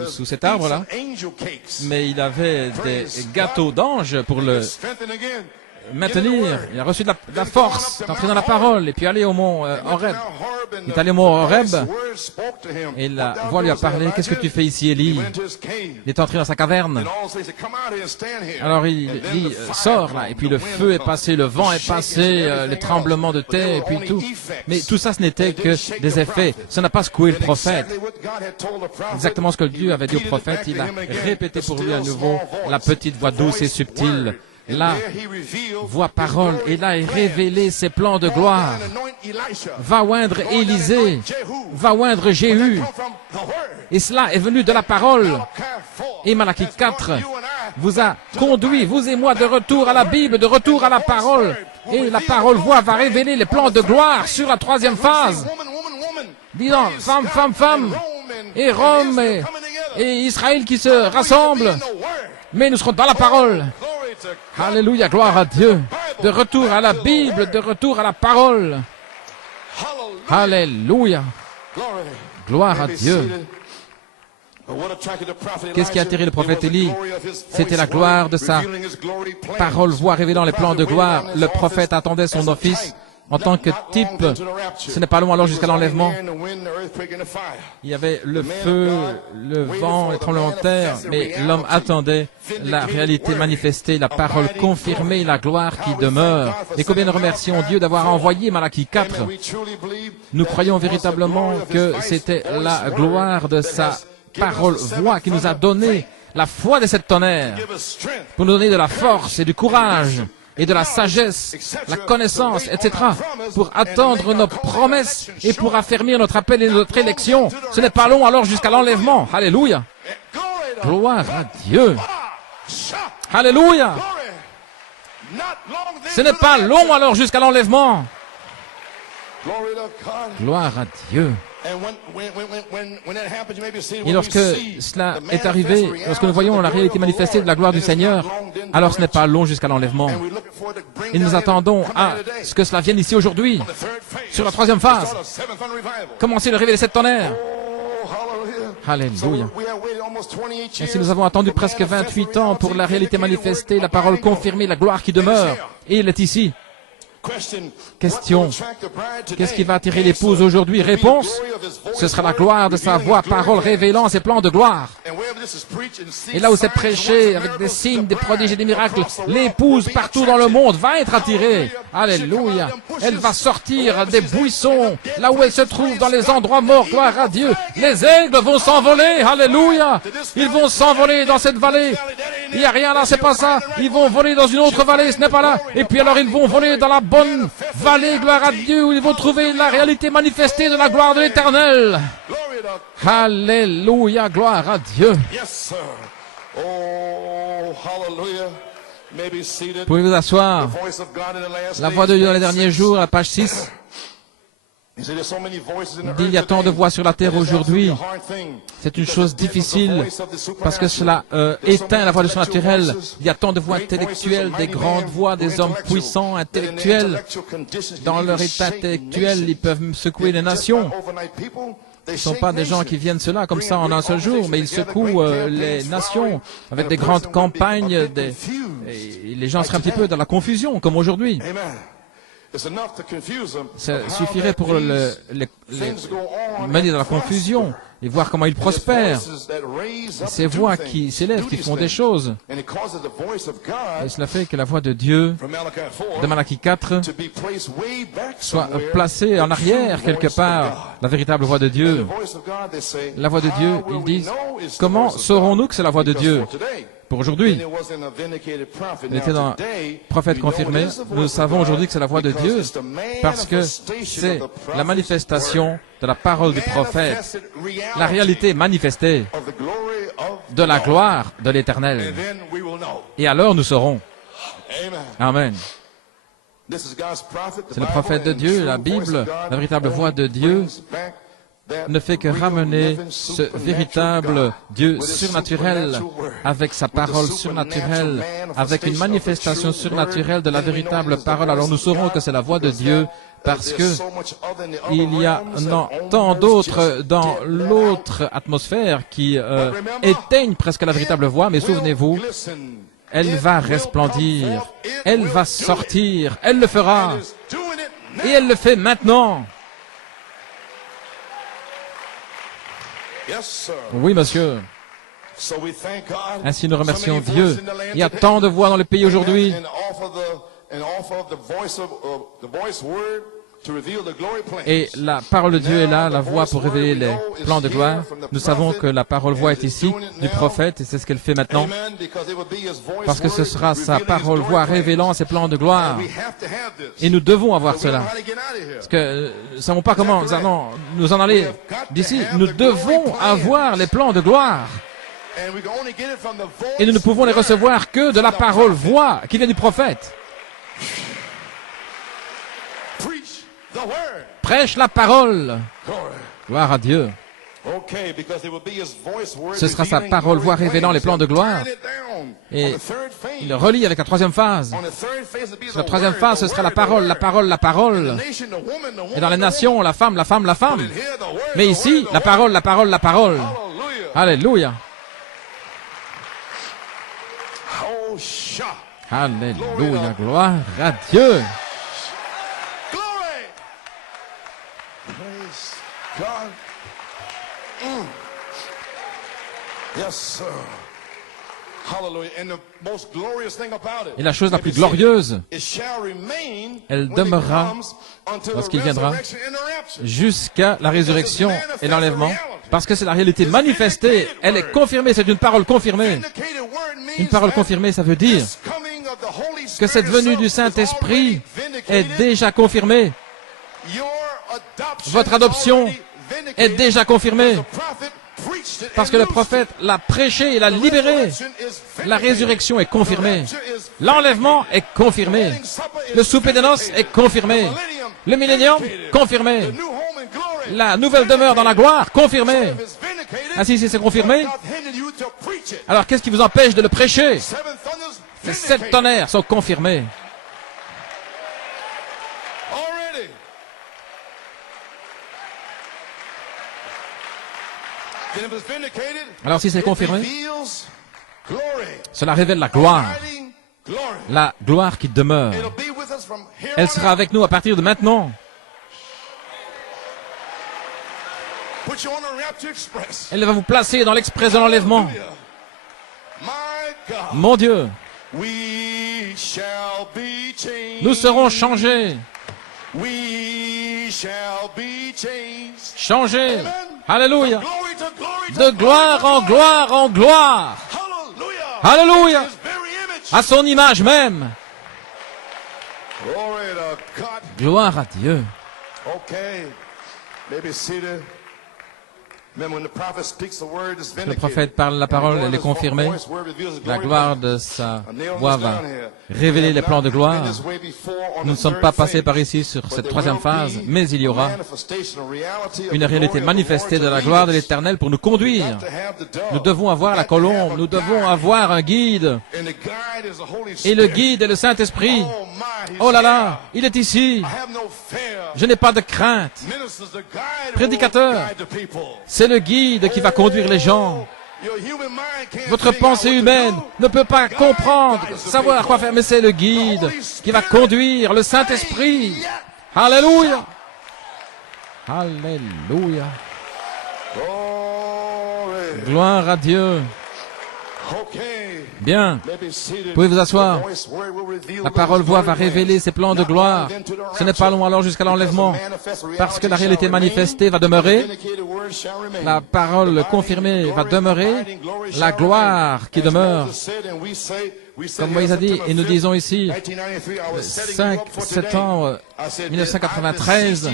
sous cet arbre-là. Mais il avait des gâteaux d'ange pour le maintenir. Il a reçu de la force d'entrer dans la parole et puis aller au mont Horeb. Il est allé au mont Horeb et la voix lui a parlé. Qu'est-ce que tu fais ici, Élie? Il est entré dans sa caverne. Alors il dit, sors là. Et puis le feu est passé, le vent est passé, les tremblements de terre et puis tout. Mais tout ça, ce n'était que des effets. Ça n'a pas secoué le prophète. Exactement ce que Dieu avait dit au prophète, il a répété pour lui à nouveau la petite voix douce et subtile. La voix parole, et là est révélé ses plans de gloire. Va oindre Élisée, va oindre Jéhu. Et cela est venu de la parole. Et Malachie 4 vous a conduit, vous et moi, de retour à la Bible, de retour à la parole. Et la parole voix va révéler les plans de gloire sur la 3e phase. Disant, femme, et Rome et Israël qui se rassemblent. Mais nous serons dans la parole. Alléluia, gloire à Dieu. De retour à la Bible, de retour à la parole. Alléluia. Gloire à Dieu. Qu'est-ce qui a attiré le prophète Élie? C'était la gloire de sa parole, voix révélant les plans de gloire. Le prophète attendait son office en tant que type. Ce n'est pas long alors jusqu'à l'enlèvement. Il y avait le feu, le vent, les tremblements de terre, mais l'homme attendait la réalité manifestée, la parole confirmée, la gloire qui demeure. Et combien nous remercions Dieu d'avoir envoyé Malachie 4. Nous croyons véritablement que c'était la gloire de sa parole, voix qui nous a donné la foi de cette tonnerre, pour nous donner de la force et du courage, et de la sagesse, la connaissance, etc., pour attendre nos promesses et pour affermir notre appel et notre élection. Ce n'est pas long alors jusqu'à l'enlèvement. Alléluia. Gloire à Dieu. Alléluia. Ce n'est pas long alors jusqu'à l'enlèvement. Gloire à Dieu. Et lorsque cela est arrivé, lorsque nous voyons la réalité manifestée de la gloire du Seigneur, alors ce n'est pas long jusqu'à l'enlèvement. Et nous attendons à ce que cela vienne ici aujourd'hui, sur la 3e phase. Commencez de révéler cette tonnerre. Alléluia. we have waited almost 28 Ainsi, years nous avons attendu for the presque manifest 28 ans pour la réalité reality, manifestée, la parole confirmée, la gloire qui demeure. Et il est ici. Question. Qu'est-ce qui va attirer l'épouse aujourd'hui? Réponse. Ce sera la gloire de sa voix, parole révélant ses plans de gloire. Et là où c'est prêché avec des signes, des prodiges et des miracles, l'épouse partout dans le monde va être attirée. Alléluia. Elle va sortir des buissons, là où elle se trouve dans les endroits morts, gloire à Dieu. Les aigles vont s'envoler. Alléluia. Ils vont s'envoler dans cette vallée. Il n'y a rien là, c'est pas ça. Ils vont voler dans une autre vallée, ce n'est pas là. Et puis alors ils vont voler dans la bonne vallée, gloire à Dieu, où ils vont trouver la réalité manifestée de la gloire de l'Éternel. Alléluia, gloire à Dieu. Pouvez-vous asseoir? La voix de Dieu dans les derniers jours, à la page 6. Il y a tant de voix sur la terre aujourd'hui. C'est une chose difficile parce que cela éteint la voix du surnaturel. Il y a tant de voix intellectuelles, des grandes voix, des hommes puissants, intellectuels. Dans leur état intellectuel, ils peuvent secouer les nations. Ce ne sont pas des gens qui viennent cela comme ça en un seul jour, mais ils secouent les nations avec des grandes campagnes. Et les gens seraient un petit peu dans la confusion, comme aujourd'hui. Ça suffirait pour les mener dans la confusion et voir comment ils prospèrent. Ces voix qui s'élèvent, qui font des choses. Et cela fait que la voix de Dieu, de Malachie 4, soit placée en arrière quelque part. La véritable voix de Dieu. La voix de Dieu, ils disent, comment saurons-nous que c'est la voix de Dieu? Pour aujourd'hui, il était un prophète confirmé. Nous savons aujourd'hui que c'est la voix de Dieu parce que c'est la manifestation de la parole du prophète, la réalité manifestée de la gloire de l'Éternel. Et alors nous saurons. Amen. C'est le prophète de Dieu, la Bible, la véritable voix de Dieu ne fait que ramener ce véritable Dieu surnaturel avec sa parole surnaturelle, avec une manifestation surnaturelle de la véritable parole. Alors nous saurons que c'est la voix de Dieu parce que il y a tant d'autres dans l'autre atmosphère qui éteignent presque la véritable voix, mais souvenez-vous, elle va resplendir, elle va sortir, elle le fera, et elle le fait maintenant. Oui, monsieur. Ainsi, nous remercions Dieu. Il y a tant de voix dans le pays aujourd'hui. Et la parole de Dieu est là, la voix pour révéler les plans de gloire. Nous savons que la parole voix est ici, du prophète, et c'est ce qu'elle fait maintenant. Parce que ce sera sa parole voix révélant ses plans de gloire. Et nous devons avoir cela. Parce que nous ne savons pas comment nous allons nous en aller d'ici. Nous devons avoir les plans de gloire. Et nous ne pouvons les recevoir que de la parole voix qui vient du prophète. Prêche la parole. Gloire à Dieu. Ce sera sa parole voix révélant les plans de gloire. Et il le relie avec la troisième phase. Sur la troisième phase, ce sera la parole, la parole, la parole. Et dans les nations, la femme, la femme, la femme. Mais ici, la parole, la parole, la parole. Alléluia. Alléluia. Gloire à Dieu. Et la chose la plus glorieuse, elle demeurera lorsqu'il viendra jusqu'à la résurrection et l'enlèvement, parce que c'est la réalité manifestée, elle est confirmée, c'est une parole confirmée. Une parole confirmée, ça veut dire que cette venue du Saint-Esprit est déjà confirmée. Votre adoption est déjà confirmée. Parce que le prophète l'a prêché et l'a libéré. La résurrection est confirmée. L'enlèvement est confirmé. Le souper des noces est confirmé. Le millénium, confirmé. La nouvelle demeure dans la gloire, confirmée. Ainsi, si c'est confirmé, alors qu'est-ce qui vous empêche de le prêcher? Ces 7 tonnerres sont confirmés. then if it's vindicated, Alors si c'est it confirmé, reveals glory, cela révèle la gloire. abiding glory. La gloire qui demeure. It'll be with us from here Elle on sera out. avec nous à partir de maintenant. Put you on a rapture express. Elle va vous placer dans l'express de l'enlèvement. Hallelujah. My God, Mon Dieu, we shall be changed. nous serons changés. We shall be changed. Changés. Amen. Alléluia. Glory to glory to De gloire en gloire en gloire. Hallelujah. Alléluia. His very image. À son image même. Glory to God. Gloire à Dieu. Okay. Maybe seated. Remember, when the prophet speaks, the word is Le vindicated. prophète parle la parole, elle est confirmée. La gloire de sa voix va révéler les plans de gloire. Nous ne sommes pas passés par ici sur cette troisième phase, mais il y aura une réalité manifestée de la gloire de l'Éternel pour nous conduire. Nous devons avoir la colombe, nous devons avoir un guide. Et le guide est le Saint-Esprit. Oh là là, il est ici. Je n'ai pas de crainte. Prédicateur, c'est le guide qui va conduire les gens. Votre pensée humaine ne peut pas comprendre, savoir quoi faire, mais c'est le guide qui va conduire, le Saint-Esprit. Alléluia. Alléluia. Gloire à Dieu. Bien. Pouvez vous asseoir. La parole voix va révéler ses plans de gloire. Ce n'est pas long alors jusqu'à l'enlèvement. Parce que la réalité manifestée va demeurer. La parole confirmée va demeurer. La gloire qui demeure. Comme Moïse a dit, et nous disons ici, 5 septembre 1993,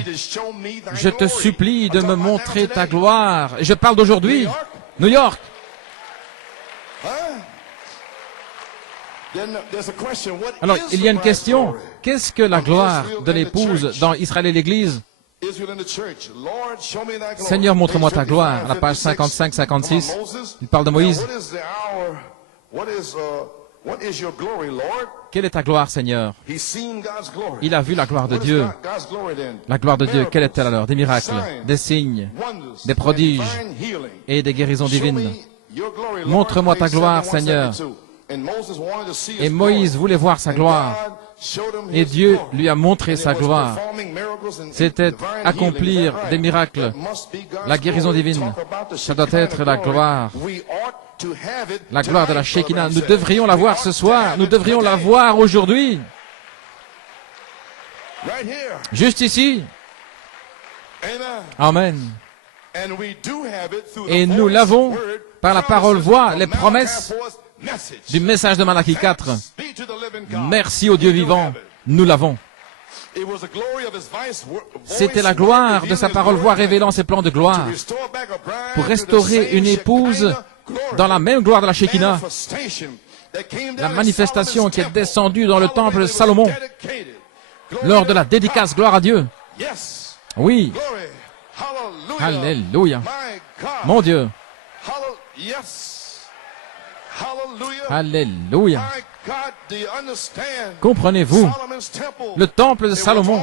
je te supplie de me montrer ta gloire. Et je parle d'aujourd'hui, New York. Alors, il y a une question. Qu'est-ce que la gloire de l'épouse dans Israël et l'Église? Seigneur, montre-moi ta gloire. À la page 55-56, il parle de Moïse. Quelle est ta gloire, Seigneur? Il a vu la gloire de Dieu. La gloire de Dieu, quelle est-elle alors? Des miracles, des signes, des prodiges et des guérisons divines. Montre-moi ta gloire, Seigneur. Et Moïse voulait voir sa gloire. Et Dieu lui a montré sa gloire. C'était accomplir des miracles. La guérison divine, ça doit être la gloire. La gloire de la Shekinah. Nous devrions la voir ce soir. Nous devrions la voir aujourd'hui. Juste ici. Amen. Et nous l'avons par la parole voix, les promesses du message de Malachie 4. Merci au Dieu vivant, nous l'avons. C'était la gloire de sa parole voix révélant ses plans de gloire pour restaurer une épouse dans la même gloire de la Shekinah. La manifestation qui est descendue dans le temple de Salomon lors de la dédicace gloire à Dieu. Oui. Alléluia. Mon Dieu. Alléluia. Comprenez-vous, le temple de Salomon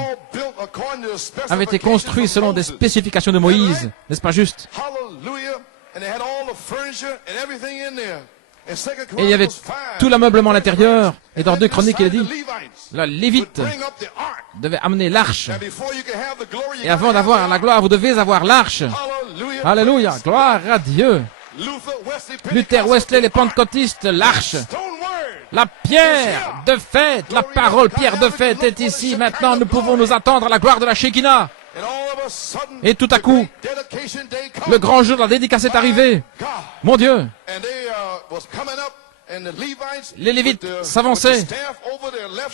avait été construit selon des spécifications de Moïse, n'est-ce pas juste? Et il y avait tout l'ameublement à l'intérieur. Et dans 2 Chroniques, il est dit, le Lévite devait amener l'arche. Et avant d'avoir la gloire, vous devez avoir l'arche. Alléluia, gloire à Dieu. Luther, Wesley, les pentecôtistes, l'arche. La pierre de fête, la parole pierre de fête est ici. Maintenant, nous pouvons nous attendre à la gloire de la Shekinah. Et tout à coup, le grand jour de la dédicace est arrivé. Mon Dieu. Les Lévites s'avançaient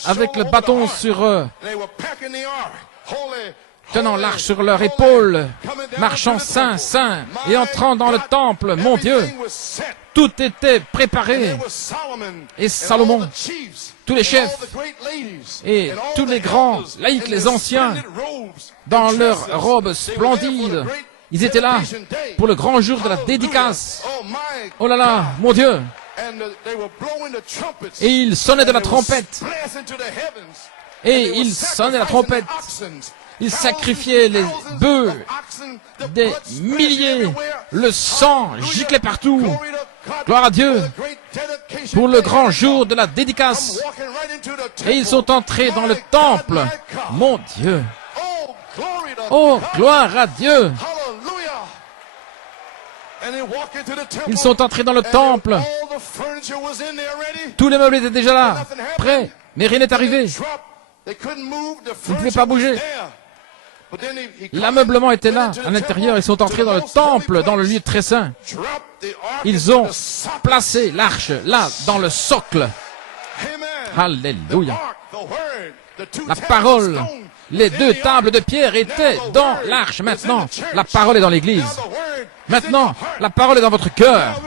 avec le bâton sur eux, tenant l'arche sur leur épaule, marchant saint, saint, et entrant dans le temple, mon Dieu. Tout était préparé. Et Salomon, tous les chefs et tous les grands laïcs, les anciens, dans leurs robes splendides, ils étaient là pour le grand jour de la dédicace. Oh là là, mon Dieu! Et ils sonnaient de la trompette. Et ils sonnaient la trompette. Ils sacrifiaient les bœufs, des milliers, le sang giclait partout. Gloire à Dieu pour le grand jour de la dédicace. Et ils sont entrés dans le temple. Mon Dieu. Oh, gloire à Dieu. Ils sont entrés dans le temple. Tous les meubles étaient déjà là, prêts, mais rien n'est arrivé. Ils ne pouvaient pas bouger. L'ameublement était là, à l'intérieur. Ils sont entrés dans le temple, dans le lieu très saint. Ils ont placé l'arche là, dans le socle. Alléluia. La parole, les deux tables de pierre étaient dans l'arche. Maintenant, la parole est dans l'église. Maintenant, la parole est dans votre cœur.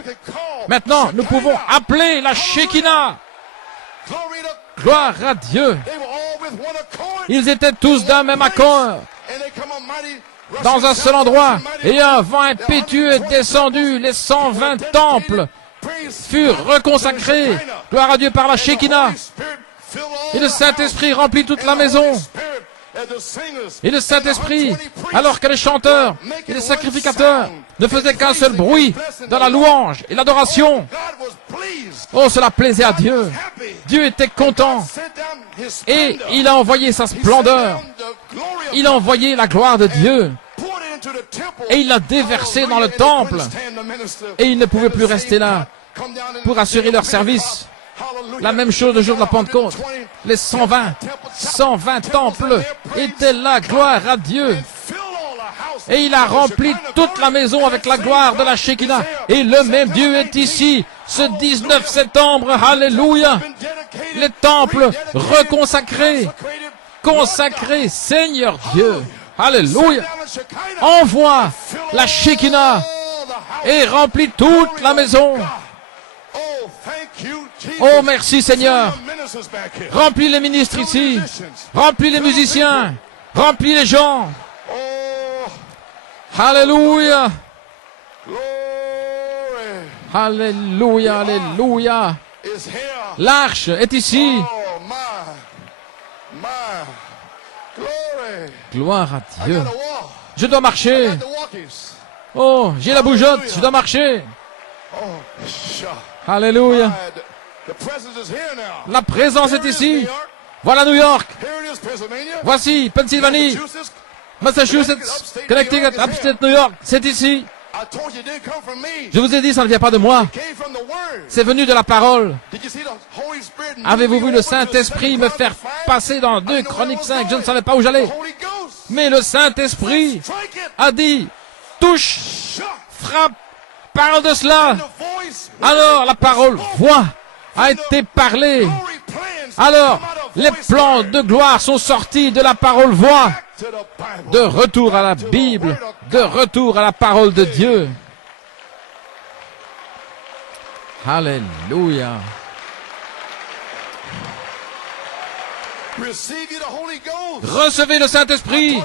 Maintenant, nous pouvons appeler la Shekinah. Gloire à Dieu. Ils étaient tous d'un même accord, dans un seul endroit, et un vent impétueux est descendu. Les 120 temples furent reconsacrés. Gloire à Dieu par la Shekinah. Et le Saint-Esprit remplit toute la maison. Et le Saint-Esprit, alors que les chanteurs et les sacrificateurs ne faisaient qu'un seul bruit dans la louange et l'adoration. Oh, cela plaisait à Dieu. Dieu était content. Et il a envoyé sa splendeur. Il a envoyé la gloire de Dieu. Et il l'a déversé dans le temple. Et ils ne pouvaient plus rester là pour assurer leur service. La même chose le jour de la Pentecôte. Les 120 temples étaient là, gloire à Dieu. Et il a rempli toute la maison avec la gloire de la Shekinah. Et le même Dieu est ici, ce 19 septembre, alléluia. Les temples reconsacrés, consacrés, Seigneur Dieu, alléluia. Envoie la Shekinah et remplit toute la maison. Oh, merci Seigneur. Remplis les ministres ici. Remplis les musiciens. Remplis les gens. Alléluia. Alléluia, alléluia. L'arche est ici. Gloire à Dieu. Je dois marcher. Oh, j'ai la bougeotte, je dois marcher. Alléluia. La présence est ici. Voilà New York. Voici Pennsylvanie, Massachusetts, Connecticut, Upstate New York. C'est ici. Je vous ai dit, ça ne vient pas de moi. C'est venu de la parole. Avez-vous vu le Saint-Esprit me faire passer dans 2 Chroniques 5? Je ne savais pas où j'allais. Mais le Saint-Esprit a dit, touche, frappe, parle de cela. Alors la parole, voix, a été parlée. Alors les plans de gloire sont sortis de la parole voix. De retour à la Bible, de retour à la parole de Dieu. Alléluia. Recevez le Saint-Esprit.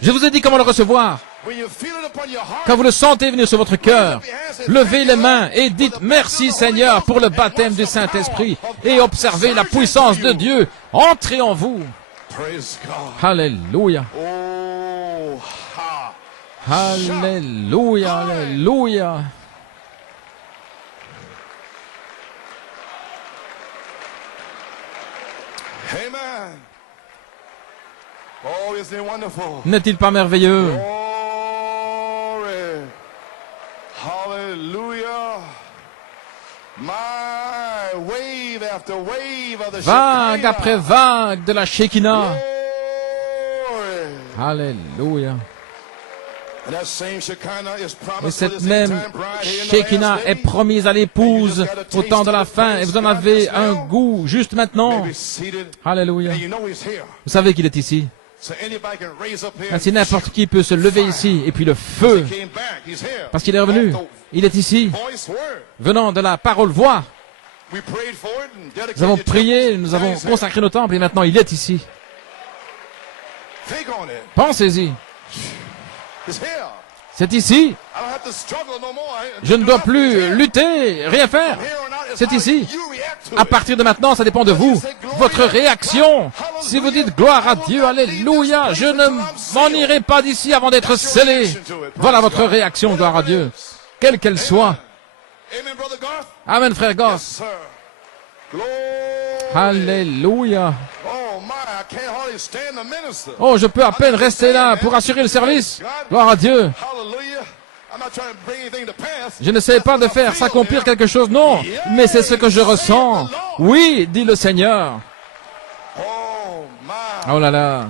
Je vous ai dit comment le recevoir. Quand vous le sentez venir sur votre cœur, levez les mains et dites merci Seigneur pour le baptême du Saint-Esprit et observez la puissance de Dieu entrer en vous. Alléluia. Alléluia, alléluia. Amen. Oh, isn't it wonderful? N'est-il pas merveilleux? Glory. Hallelujah. My wave after wave of the Vague Shekinah. après vague de la Shekinah. Glory. Alléluia. And that same Shekinah is Et promised to cette this même end-time bride here in the Shekinah last est days. promise à l'épouse au temps de la fin. Et vous en avez un goût juste maintenant. Maybe seated. Alléluia. And you know he's here. Vous savez qu'il est ici. So anybody can raise up here. Ainsi n'importe qui peut se lever ici. Et puis le feu, He came back. He's here. parce qu'il est revenu. Il est ici, Voice word. venant de la parole voix. We prayed for it and dedicated Nous avons the prié, temples. nous avons Now he's here. consacré nos temples et maintenant il est ici. Think on it. Pensez-y. He's here. C'est ici. I don't have to struggle no more. Je ne dois plus lutter, rien faire. C'est ici. À partir de maintenant, ça dépend de vous. Votre réaction. Si vous dites gloire à Dieu, alléluia, je ne m'en irai pas d'ici avant d'être scellé. Voilà votre réaction, gloire à Dieu, quelle qu'elle soit. Amen, Brother Garth. Amen, frère Goss. Yes, sir. Glory. Alléluia. Oh my, I can't hardly stand the minister. Oh, je peux à peine rester là pour assurer le service. Gloire à Dieu. Hallelujah. I'm not trying to bring anything to pass. Je n'essaie pas de faire s'accomplir quelque chose, non. Mais c'est ce que je ressens. Oui, dit le Seigneur. Oh my. Oh là là.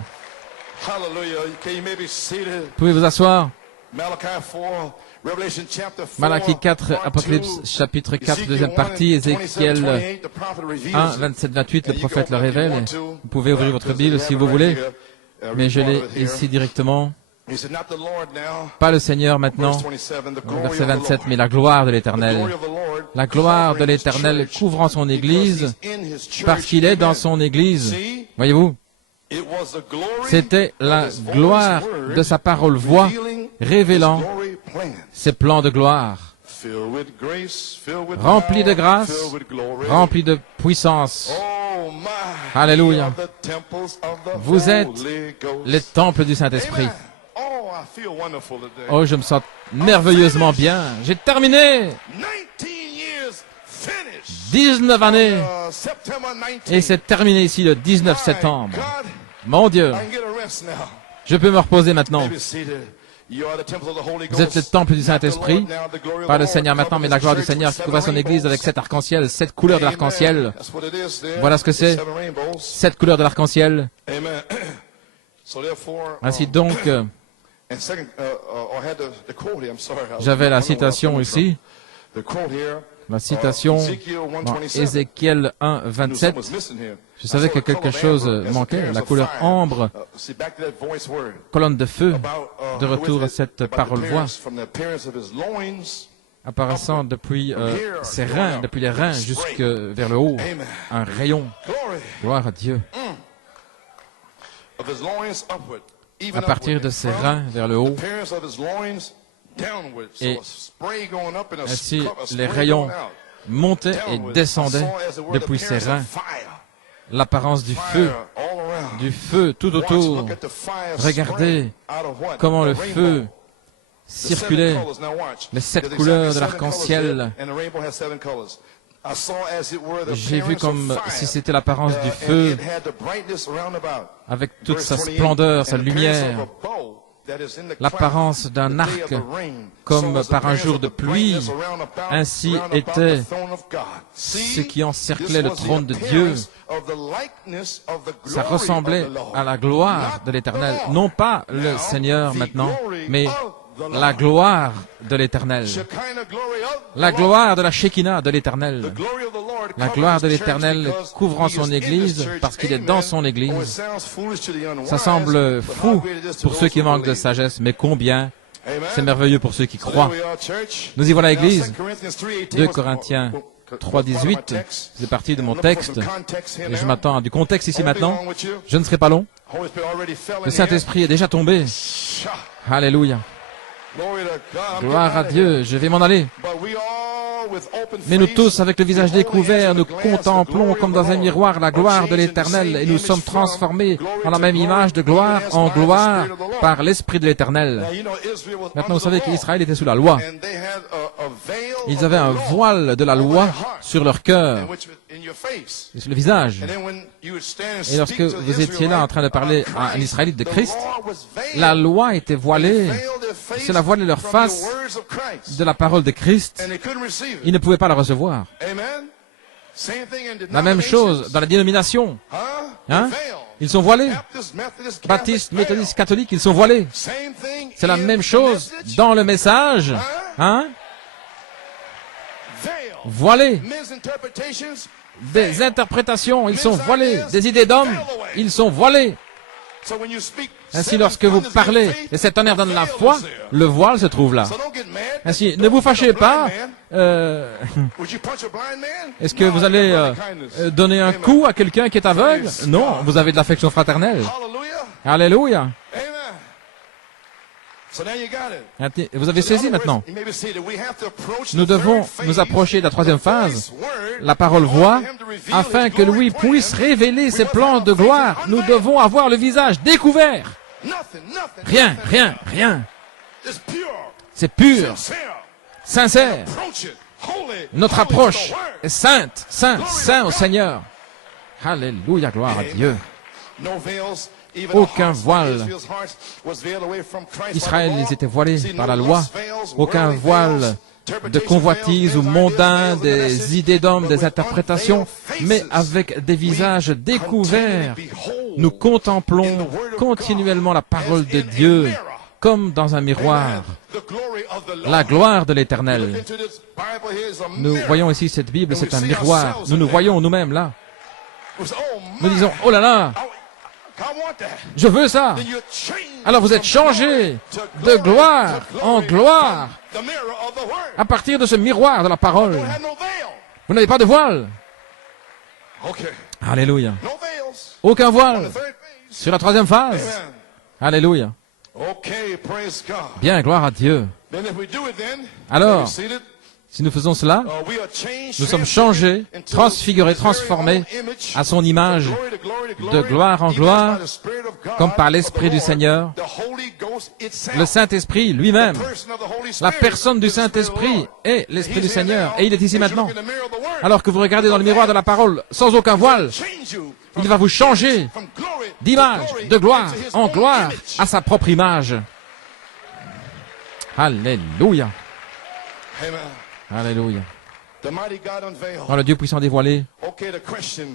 Hallelujah. Can you maybe seated? Pouvez vous asseoir. Malachi 4, Revelation chapter 4. Malachie 4, part Apocalypse 2, chapitre 4, Ezekiel deuxième 1, partie, Ézéchiel 27, 28, the prophet reveals 1, it. 27, 28, le And you prophète can le open if you révèle. want to. Vous pouvez ouvrir votre Because Bible they si have vous it voulez, right here. mais je Read l'ai part of it here. ici directement. He said, not the Lord now. Pas le Seigneur maintenant, Verse 27, the glory verset of the 27, Lord. mais la gloire de The l'Éternel. glory of the Lord La gloire de covering his l'Éternel church, couvrant son Église, because he's in his church. parce qu'il est dans Amen. son Église. See, Voyez-vous, it was the glory c'était la of his voice gloire word de sa parole voix, revealing révélant his glory plan. ses plans de gloire, Filled with grace, filled with rempli de power, grâce, filled with glory. rempli de puissance. Oh my. Alléluia. We are the temples of the Vous êtes Holy Ghost. les temples du Saint-Esprit. Amen. Oh, I feel wonderful today. Oh, je me sens merveilleusement bien. J'ai terminé 19 years finished. 19 années September 19th. et c'est terminé ici le 19 My septembre. God, Mon Dieu, I can get a rest now. je peux me reposer maintenant. Maybe seated. You are the temple of the Holy Vous êtes le Ghost. temple du Not the Saint-Esprit, Lord now, the glory of pas the le Lord Seigneur maintenant, mais la gloire du covers his Seigneur church qui with couvre son seven Église avec rainbows. 7 arcs-en-ciel, 7 couleurs de Amen. l'arc-en-ciel. That's what it is there. Voilà ce que c'est. 7 rainbows. 7 couleurs de l'arc-en-ciel. Amen. So therefore, Ainsi donc, and second, I had the quote here. I'm sorry. I was j'avais la wondering where I was citation coming ici, from. The quote here. la citation Ezekiel dans 1:27. Ézéchiel 1, I knew 27. something was missing here. Je savais que quelque chose manquait, la couleur ambre, See, back to that voice word. colonne de feu, About, de retour à cette about the parole-voix, appearance, from the appearance of his loins. apparaissant depuis ses reins, depuis les reins jusque vers le haut, Amen. un rayon. Glory. Gloire à Dieu. Of his loins upward. Even À partir upward. de ses From reins vers le haut, the appearance of his loins downward. So Et a spray going up and a ainsi a spray les going rayons out. montaient et Downward. descendaient I saw as it were the depuis ses appearance reins. of fire. L'apparence du feu, Fire all around. du feu tout Watch, autour. look at the fire Regardez spray out of what? comment le The rainbow. feu The seven circulait. colors. Now watch. Les 7 There's couleurs de exactly seven l'arc-en-ciel. colors there, and the rainbow has 7 colors. I saw as it were the J'ai vu appearance comme of fire. si c'était l'apparence du And feu, it had the brightness round about. avec toute Verse sa 28, splendeur, sa and the appearance lumière, of a bow that is in the l'apparence cloud, d'un the day arc, of the rain. comme So was the par un appearance jour of de the pluie. brightness round about Ainsi the était throne of God. ce See, qui encerclait this le was the trône de Dieu. appearance of the likeness of the Ça glory ressemblait of the Lord. à la gloire Not de l'Éternel. the Lord. Non pas le Now, Seigneur the maintenant, glory mais of the Lord. la gloire de l'Éternel. Shekinah glory of the La Lord. gloire de la Shekinah de The l'Éternel. glory of the Lord La covers gloire de his church l'Éternel because couvrant he is son in his Église church. parce qu'il est Amen. dans son Oh, it Église. sounds foolish to the unwise, Ça semble but how fou great it is to pour those ceux qui who manquent de believe. sagesse, mais combien Amen. c'est merveilleux pour ceux qui So croient. there we are, church. Nous y voilà, Now, Église. 2 Corinthians 3:18 2 was- Corinthiens was part of 3.18, my text. c'est parti de I'm mon looking for texte, some context here et je now. m'attends à du contexte ici Won't be maintenant. long with you. Je ne serai pas long. Holy Spirit already fell in Le here. Saint-Esprit est déjà tombé. Shah. Alléluia. Glory to God. I'm Gloire getting à out of Dieu. here. Je vais m'en aller. But we all with open Mais nous face, tous, avec le visage beholding découvert, as nous in a glass the contemplons glory comme of the dans un Lord, miroir la are gloire de changed in the l'Éternel, same et nous image sommes from transformés glory dans la to même glory, image de even gloire as en by the gloire Spirit of the Lord. par l'Esprit de l'Éternel. Now, you know, Israel was Maintenant, vous under savez the law, qu'Israël était sous la loi. and they had a veil Ils of avaient the un law voile de la over loi their heart, sur leur cœur, and which was in your face. et sur le visage. And then when you would stand and Et lorsque speak to the vous étiez là en train de parler Israelites à un about Israélite de Christ, Christ, the law was veiled. la loi était They voilée. veiled their face Cela voilait leur from face the words of Christ, de la parole de Christ. and they couldn't receive it. Ils ne pouvaient pas la recevoir. Amen. Same thing in La même chose denominations. dans la dénomination. Huh? Hein? Veiled. Ils sont voilés. Baptist, Methodist, Baptistes, Catholic, méthodistes, veiled. catholiques, ils sont voilés. Same thing C'est la in même the chose message. dans le message. Hein? Veiled. Voilés. Men's interpretations. Des interprétations, ils sont voilés. Des idées d'hommes, ils sont voilés. So when you speak, Ainsi, seven lorsque vous thunders parlez in faith, et cet tonnerre donne la veil foi, is there. le voile se trouve là. So don't get mad. Ainsi, ne Don't vous punch a fâchez blind pas. man. Would you punch a blind man? Est-ce que No, vous you allez got brother kindness. donner un Amen. coup à quelqu'un qui est aveugle? Praise Non, God. vous avez de l'affection fraternelle. Hallelujah. Alléluia. Amen. Vous avez saisi maintenant. Nous devons nous approcher de la troisième phase, la parole voix, afin que lui puisse révéler ses plans de gloire. Nous devons avoir le visage découvert. Rien, rien, rien. C'est pur, sincère. Notre approche est sainte, saint au Seigneur. Alléluia, gloire à Dieu. Aucun voile. Israël, ils étaient voilés par la loi. Aucun voile de convoitise ou mondain, des idées d'hommes, des interprétations, mais avec des visages découverts. Nous contemplons continuellement la parole de Dieu, comme dans un miroir. La gloire de l'Éternel. Nous voyons ici cette Bible, c'est un miroir. Nous nous voyons nous-mêmes là. Nous disons, oh là là, je veux ça. Alors vous êtes changés de gloire en gloire à partir de ce miroir de la parole. Vous n'avez pas de voile. Alléluia. Aucun voile sur la troisième phase. Alléluia. Bien, gloire à Dieu. Alors, si nous faisons cela, nous sommes changés, transfigurés, transformés à son image, de gloire en gloire, comme par l'Esprit du Seigneur. Le Saint-Esprit lui-même, la personne du Saint-Esprit est l'Esprit du Seigneur, et il est ici maintenant. Alors que vous regardez dans le miroir de la parole, sans aucun voile, il va vous changer d'image, de gloire en gloire, à sa propre image. Alléluia. Alléluia. Dans le Dieu puissant dévoilé,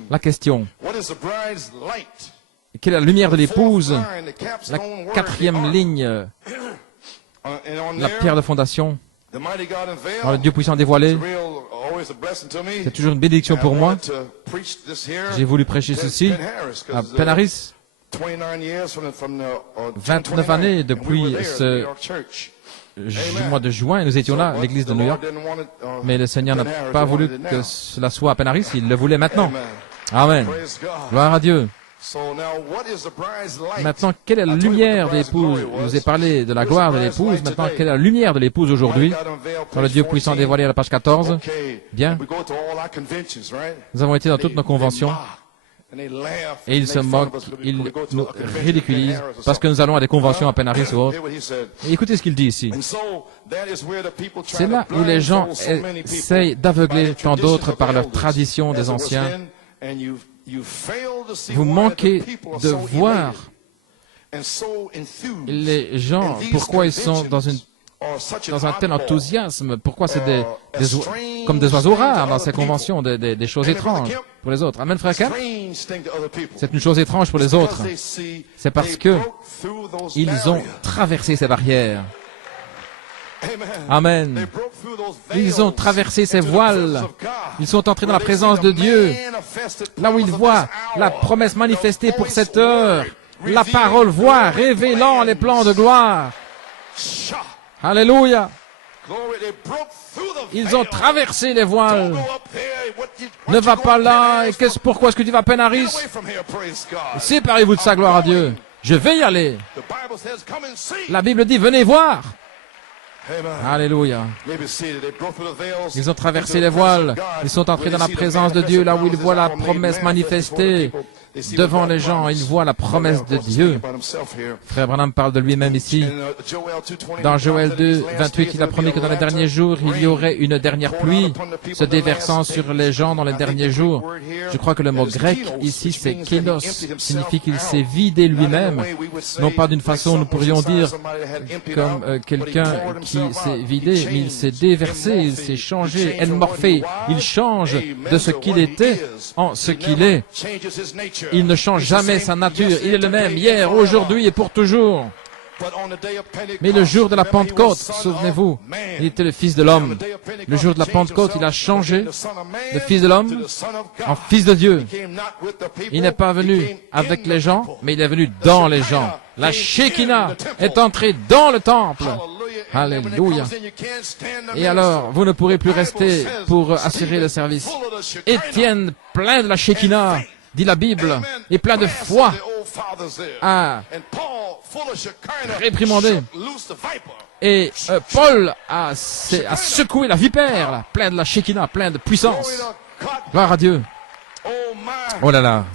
la question, quelle est la lumière de l'épouse? La quatrième ligne, la pierre de fondation. Dans le Dieu puissant dévoilé, c'est toujours une bénédiction pour moi. J'ai voulu prêcher ceci à Penn Harris. 29 années depuis ce mois de juin, nous étions là, à l'église de New York, mais le Seigneur n'a pas voulu que cela soit à Penn Harris, il le voulait maintenant. Amen. Gloire à Dieu. Maintenant, quelle est la lumière de l'épouse? Je vous ai parlé de la gloire de l'épouse. Maintenant, quelle est la lumière de l'épouse aujourd'hui? Dans le Dieu puissant dévoilé à la page 14. Bien. Nous avons été dans toutes nos conventions. Et ils se moquent, ils nous ridiculisent parce que nous allons à des conventions à Penn Harris ou autre. Et écoutez ce qu'il dit ici. C'est là où les gens essayent d'aveugler tant d'autres par leur tradition des anciens. Vous manquez de voir les gens, pourquoi ils sont dans un tel enthousiasme, pourquoi c'est comme des oiseaux rares dans ces conventions, des choses étranges pour les autres. Amen, frère Kemp. C'est une chose étrange pour les autres. C'est parce que ils ont traversé ces barrières. Amen. Ils ont traversé ces voiles. Ils sont entrés dans la présence de Dieu. Là où ils voient la promesse manifestée pour cette heure. La parole voit, révélant les plans de gloire. Alléluia. Ils ont traversé les voiles. Ne va pas là. Pourquoi est-ce que tu vas à Penn Harris? Séparez-vous de sa gloire à Dieu. Je vais y aller. La Bible dit, venez voir. Alléluia. Ils ont traversé les voiles. Ils sont entrés dans la présence de Dieu, là où ils voient la promesse manifestée. Devant les gens, ils voient la promesse de Dieu. Frère Branham parle de lui-même ici. Dans Joël 2, 28, il a promis que dans les derniers jours, il y aurait une dernière pluie se déversant sur les gens dans les derniers jours. Je crois que le mot grec ici, c'est kénos, signifie qu'il s'est vidé lui-même. Non pas d'une façon, nous pourrions dire, comme quelqu'un qui s'est vidé, mais il s'est déversé, il s'est changé, enmorphé. Il change de ce qu'il était en ce qu'il est. Il ne change jamais sa nature. Il est le même hier, aujourd'hui et pour toujours. Mais le jour de la Pentecôte, souvenez-vous, il était le Fils de l'homme. Le jour de la Pentecôte, il a changé de Fils de l'homme en Fils de Dieu. Il n'est pas venu avec les gens, mais il est venu dans les gens. La Shekinah est entrée dans le temple. Alléluia. Et alors, vous ne pourrez plus rester pour assurer le service. Étienne, plein de la Shekinah, dit la Bible, et plein de foi. a réprimandé. Et Paul a secoué la vipère, là, plein de la Shekinah, plein de puissance. Gloire à Dieu. Oh là là.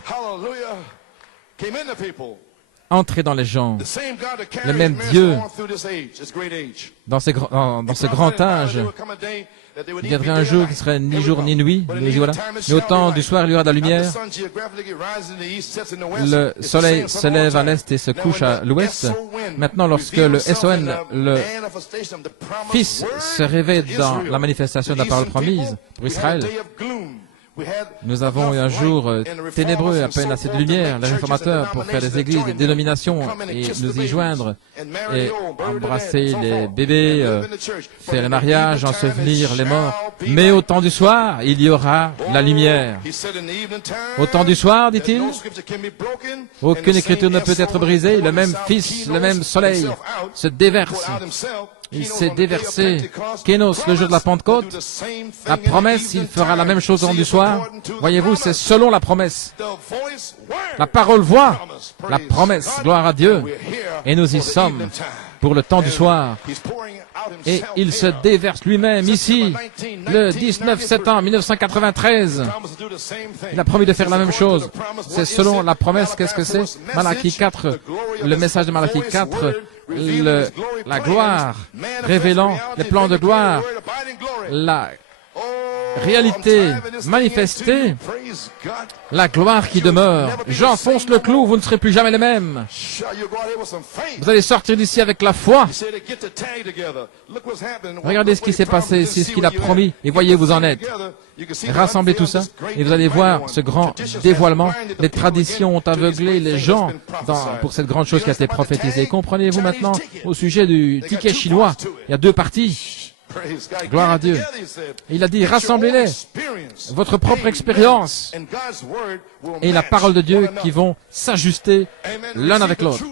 Entrez dans les gens. Le même Dieu, dans ce grand âge, il viendrait un jour qui serait ni jour ni nuit. Mais au temps du soir, il y aura de la lumière. Le soleil se lève à l'est et se couche à l'ouest. Maintenant, lorsque le SON, le Fils, se réveille dans la manifestation de la parole promise pour Israël, nous avons eu un jour ténébreux, à peine assez de lumière, les réformateurs, pour faire des églises, des dénominations, et nous y joindre, et embrasser les bébés, faire les mariages, ensevelir les morts. Mais au temps du soir, il y aura la lumière. Au temps du soir, dit-il, aucune écriture ne peut être brisée, le même Fils, le même soleil se déverse. Il s'est déversé. Kénos, le jour de la Pentecôte, la promesse, il fera la même chose au temps du soir. Voyez-vous, c'est selon la promesse. La parole voix, la promesse, gloire à Dieu. Et nous y sommes pour le temps du soir. Et il se déverse lui-même ici, le 19 septembre 1993. Il a promis de faire la même chose. C'est selon la promesse. Qu'est-ce que c'est? Malachie 4, le message de Malachie 4, la gloire, révélant les plans de gloire, la réalité manifestée, la gloire qui demeure. J'enfonce le clou, vous ne serez plus jamais les mêmes. Vous allez sortir d'ici avec la foi. Regardez ce qui s'est passé, c'est ce qu'il a promis, et voyez où vous en êtes. Rassemblez tout ça, et vous allez voir ce grand dévoilement. Les traditions ont aveuglé les gens pour cette grande chose qui a été prophétisée. Comprenez-vous maintenant au sujet du ticket chinois? Il y a deux parties. Gloire à Dieu. Il a dit, rassemblez-les, votre propre expérience et la parole de Dieu qui vont s'ajuster l'un avec l'autre.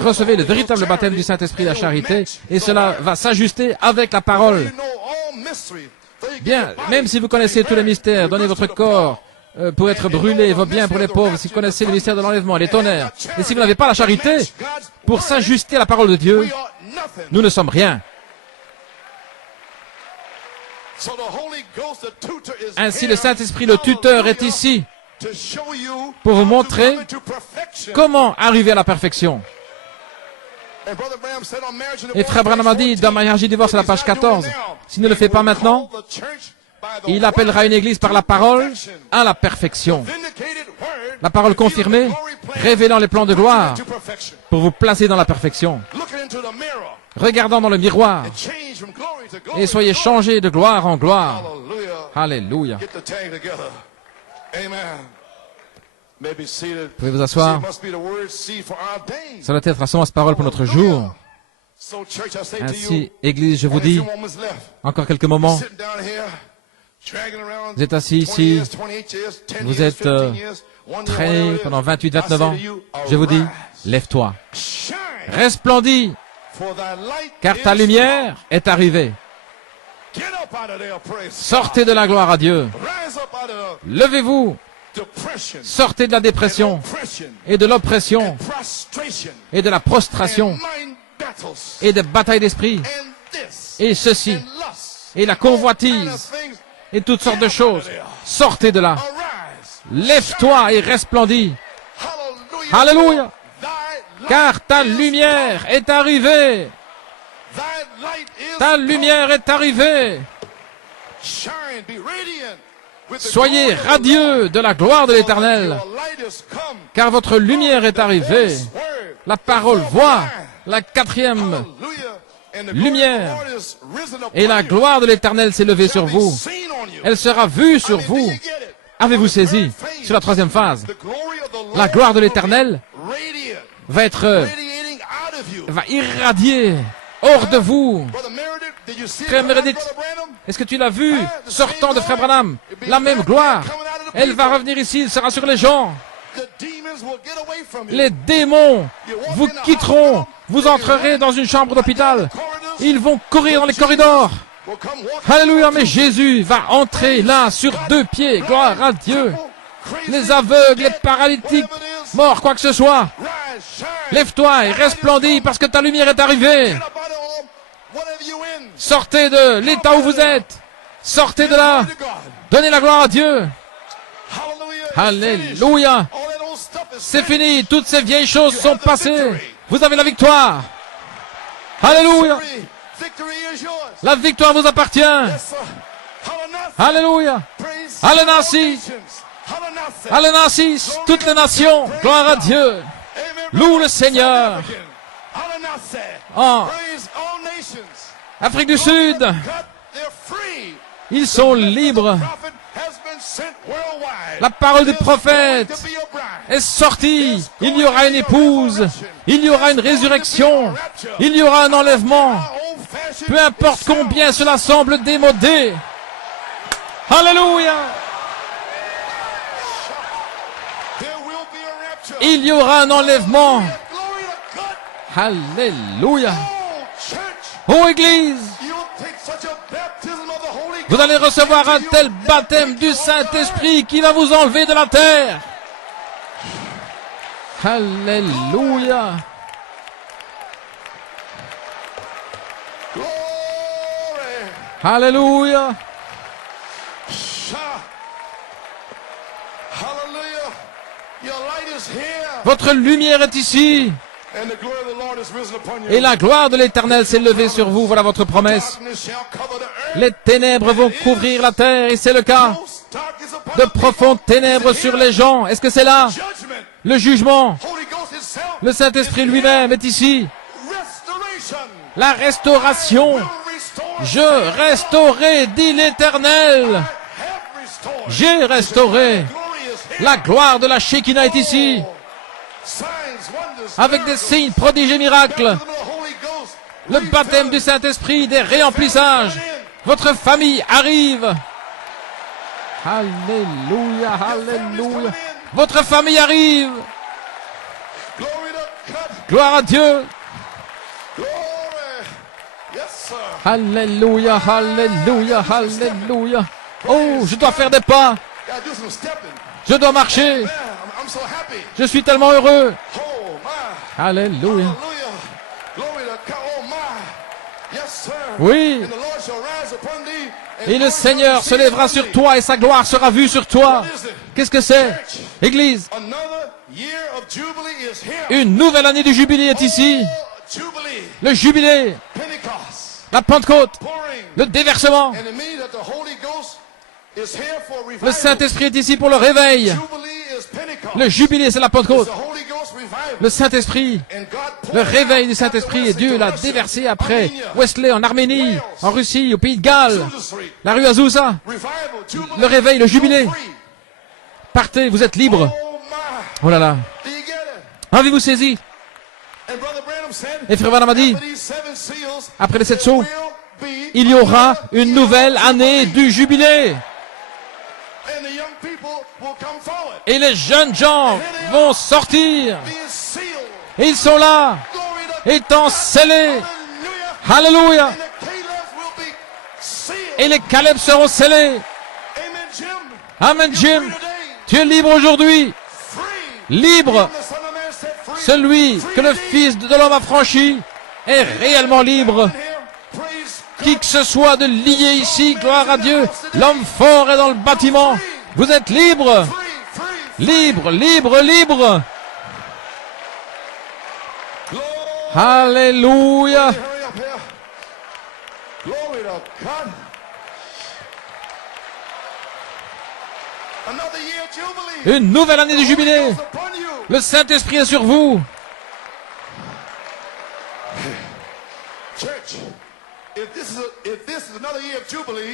Recevez le véritable baptême du Saint-Esprit, la charité, et cela va s'ajuster avec la parole. Bien, même si vous connaissez tous les mystères, donnez votre corps pour être brûlé, vos biens pour les pauvres, si vous connaissez le mystère de l'enlèvement, les tonnerres, et si vous n'avez pas la charité, pour s'ajuster à la parole de Dieu, nous ne sommes rien. Ainsi, le Saint-Esprit, le tuteur, est ici pour vous montrer comment arriver à la perfection. Et Frère Branham a dit dans Mariage et Divorce à la page 14, s'il ne le fait pas maintenant, il appellera une église par la parole à la perfection. La parole confirmée, révélant les plans de gloire pour vous placer dans la perfection. Regardant dans le miroir et soyez changés de gloire en gloire. Alléluia. Vous pouvez vous asseoir. Ça doit être la semence parole pour notre jour. Ainsi, Église, je vous dis, encore quelques moments. Vous êtes assis ici, vous êtes traînés pendant 28, 29 ans. Je vous dis, lève-toi. Resplendis, car ta lumière est arrivée. Sortez de la gloire à Dieu. Levez-vous. Sortez de la dépression et de l'oppression et de la prostration et des batailles d'esprit et ceci et la convoitise et toutes sortes de choses. Sortez de là. Lève-toi et resplendis. Alléluia. Car ta lumière est arrivée. Ta lumière est arrivée. Soyez radieux de la gloire de l'Éternel, car votre lumière est arrivée. La parole voit, la quatrième lumière, et la gloire de l'Éternel s'est levée sur vous. Elle sera vue sur vous. Avez-vous saisi? Sur la troisième phase, la gloire de l'Éternel va irradier hors de vous. Frère Meredith, est-ce que tu l'as vu sortant de Frère Branham? La même gloire. Elle va revenir ici, elle sera sur les gens. Les démons vous quitteront. Vous entrerez dans une chambre d'hôpital. Ils vont courir dans les corridors. Alléluia, mais Jésus va entrer là sur deux pieds. Gloire à Dieu. Les aveugles, les paralytiques, morts, quoi que ce soit. Lève-toi et resplendis parce que ta lumière est arrivée. Sortez de l'état où vous êtes. Sortez de là. Donnez la gloire à Dieu. Alléluia. C'est fini. Toutes ces vieilles choses sont passées. Vous avez la victoire. Alléluia. La victoire vous appartient. Alléluia. Alléluia. Alléluia. Toutes les nations. Gloire à Dieu. Loue le Seigneur. En Afrique du Sud, ils sont libres. La parole du prophète est sortie. Il y aura une épouse. Il y aura une résurrection. Il y aura un enlèvement. Peu importe combien cela semble démodé. Alléluia. Il y aura un enlèvement. Alléluia. Oh Église, vous allez recevoir un tel baptême du Saint-Esprit qui va vous enlever de la terre. Alléluia. Alléluia. Votre lumière est ici. Et la gloire de l'Éternel s'est levée sur vous. Voilà votre promesse. Les ténèbres vont couvrir la terre, et c'est le cas. De profondes ténèbres sur les gens. Est-ce que c'est là? Le jugement. Le Saint-Esprit lui-même est ici. La restauration. Je restaurerai, dit l'Éternel. J'ai restauré. La gloire de la Shekinah est ici. Avec des signes, prodiges et miracles. Le baptême du Saint-Esprit, des réemplissages. Votre famille arrive. Alléluia, alléluia. Votre famille arrive. Gloire à Dieu. Alléluia, alléluia, alléluia. Oh, je dois faire des pas. Je dois marcher. Je suis tellement heureux. Alléluia. Oui. Et le Seigneur se lèvera sur toi et sa gloire sera vue sur toi. Qu'est-ce que c'est? Église. Une nouvelle année du jubilé est ici. Le jubilé. La Pentecôte. Le déversement. Le Saint-Esprit est ici pour le réveil. Le jubilé, c'est la Pentecôte. Le Saint-Esprit, le réveil du Saint-Esprit, et Dieu l'a déversé après Wesley en Arménie, en Russie, au pays de Galles, la rue Azusa. Le réveil, le jubilé. Partez, vous êtes libres. Oh là là. Avez-vous saisi? Et Frère Branham a dit, après les 7 sceaux, il y aura une nouvelle année du jubilé. Et les jeunes gens vont sortir. Et ils sont là, étant scellés. Alléluia. Et les Caleb seront scellés. Amen, Jim. Tu es libre aujourd'hui. Libre. Celui que le Fils de l'homme a franchi est réellement libre. Qui que ce soit de lié ici, gloire à Dieu. L'homme fort est dans le bâtiment. Vous êtes libre. Libre, libre, libre. Alléluia. Une nouvelle année de jubilé. Le Saint-Esprit est sur vous.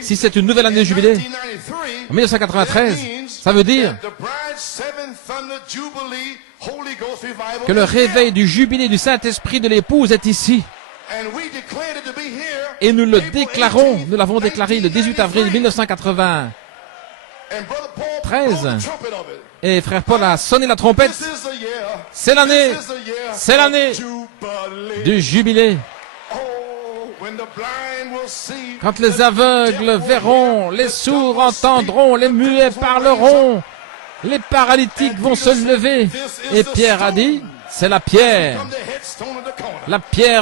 Si c'est une nouvelle année de jubilé, en 1993, ça veut dire que le réveil du jubilé du Saint-Esprit de l'épouse est ici. Et nous le déclarons, nous l'avons déclaré le 18 avril 1993. Et frère Paul a sonné la trompette. C'est l'année du jubilé. Quand les aveugles verront, les sourds entendront, les muets parleront, les paralytiques vont se lever. Et Pierre a dit, C'est la pierre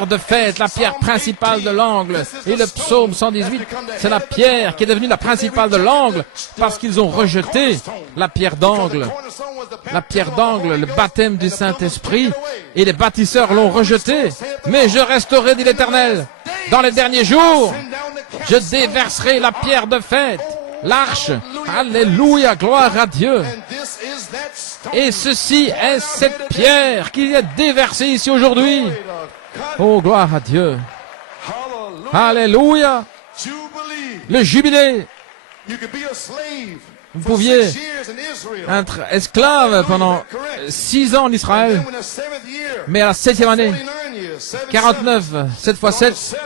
de fête, la pierre principale de l'angle. Et le psaume 118, c'est la pierre qui est devenue la principale de l'angle parce qu'ils ont rejeté la pierre d'angle. La pierre d'angle, le baptême du Saint-Esprit, et les bâtisseurs l'ont rejeté. Mais je resterai, dit l'Éternel, dans les derniers jours, je déverserai la pierre de fête, l'arche. Alléluia, gloire à Dieu. Et ceci est cette pierre qui est déversée ici aujourd'hui. Oh, gloire à Dieu. Alléluia. Le jubilé. Vous pouviez être esclave pendant 6 ans en Israël, mais à la 7e année, 49, 7 fois 7,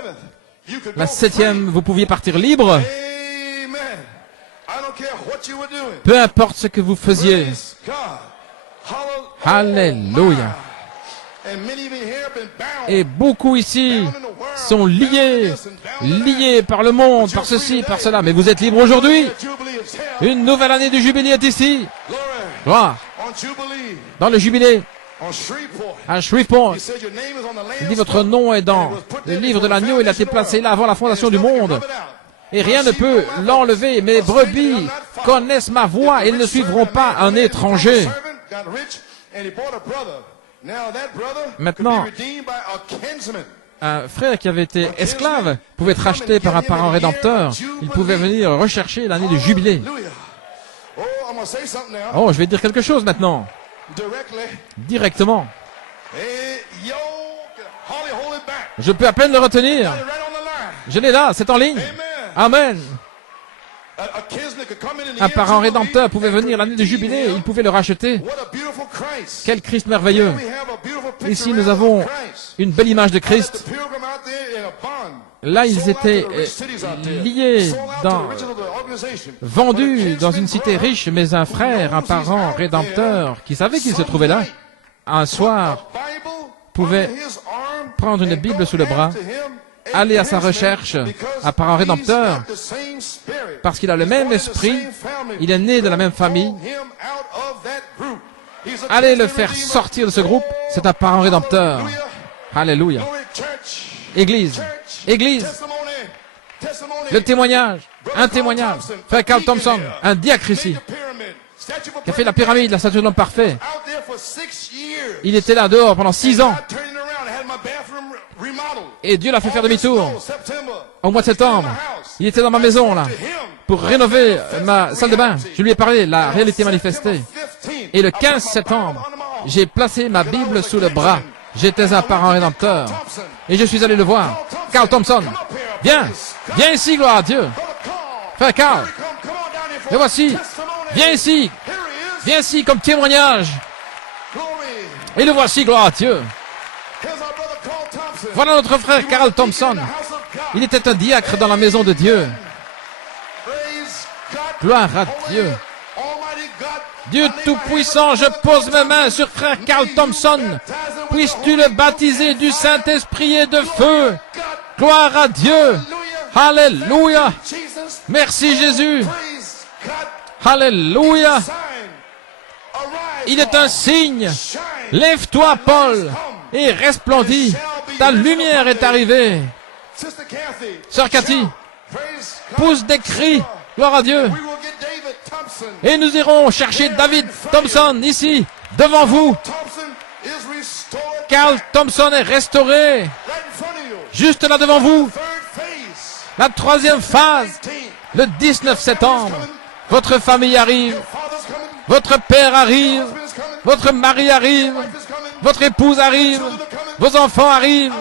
la 7e, vous pouviez partir libre. Peu importe ce que vous faisiez. Alléluia. Et beaucoup ici sont liés par le monde, par ceci, par cela. Mais vous êtes libres aujourd'hui. Une nouvelle année du jubilé est ici. Gloire. Dans le jubilé, à Shreveport, il dit votre nom est dans le livre de l'agneau. Il a été placé là avant la fondation du monde. Et rien ne peut l'enlever. Mes brebis connaissent ma voix et ils ne suivront pas un étranger. Maintenant, un frère qui avait été esclave pouvait être racheté par un parent rédempteur. Il pouvait venir rechercher l'année du jubilé. Oh, je vais dire quelque chose maintenant. Directement. Je peux à peine le retenir. Je l'ai là, c'est en ligne. Amen. Un parent rédempteur pouvait venir l'année du jubilé, il pouvait le racheter. Quel Christ merveilleux. Ici, nous avons une belle image de Christ. Là, ils étaient liés, vendus dans une cité riche, mais un frère, un parent rédempteur, qui savait qu'il se trouvait là, un soir, pouvait prendre une Bible sous le bras, aller à sa recherche, un parent rédempteur, parce qu'il a le même esprit, il est né de la même famille. Allez le faire sortir de ce groupe, c'est un parent rédempteur. Alléluia. Église, Église, le témoignage, un témoignage. Frère Carl Thompson, un diacre ici, qui a fait la pyramide, la statue de l'homme parfait. Il était là dehors pendant 6 ans. Et Dieu l'a fait faire demi-tour. Au mois de septembre, il était dans ma maison là, pour rénover ma salle de bain. Je lui ai parlé, la réalité manifestée. Et le 15 septembre, j'ai placé ma Bible sous le bras. J'étais un parent rédempteur. Et je suis allé le voir. Carl Thompson, viens, viens ici, gloire à Dieu. Frère Carl, le voici. Viens ici comme témoignage. Et le voici, gloire à Dieu. Voilà notre frère Carl Thompson. Il était un diacre dans la maison de Dieu. Gloire à Dieu. Dieu Tout-Puissant, je pose mes mains sur frère Carl Thompson. Puisses-tu le baptiser du Saint-Esprit et de feu. Gloire à Dieu. Alléluia. Merci Jésus. Alléluia. Il est un signe. Lève-toi, Paul, et resplendis. Ta lumière est arrivée. Sœur Cathy, pousse des cris. Gloire à Dieu. Et nous irons chercher David Thompson ici, devant vous. Carl Thompson est restauré. Juste là devant vous. La 3e phase, le 19 septembre. Votre famille arrive. Votre père arrive. Votre mari arrive. Votre épouse arrive. Vos enfants arrivent.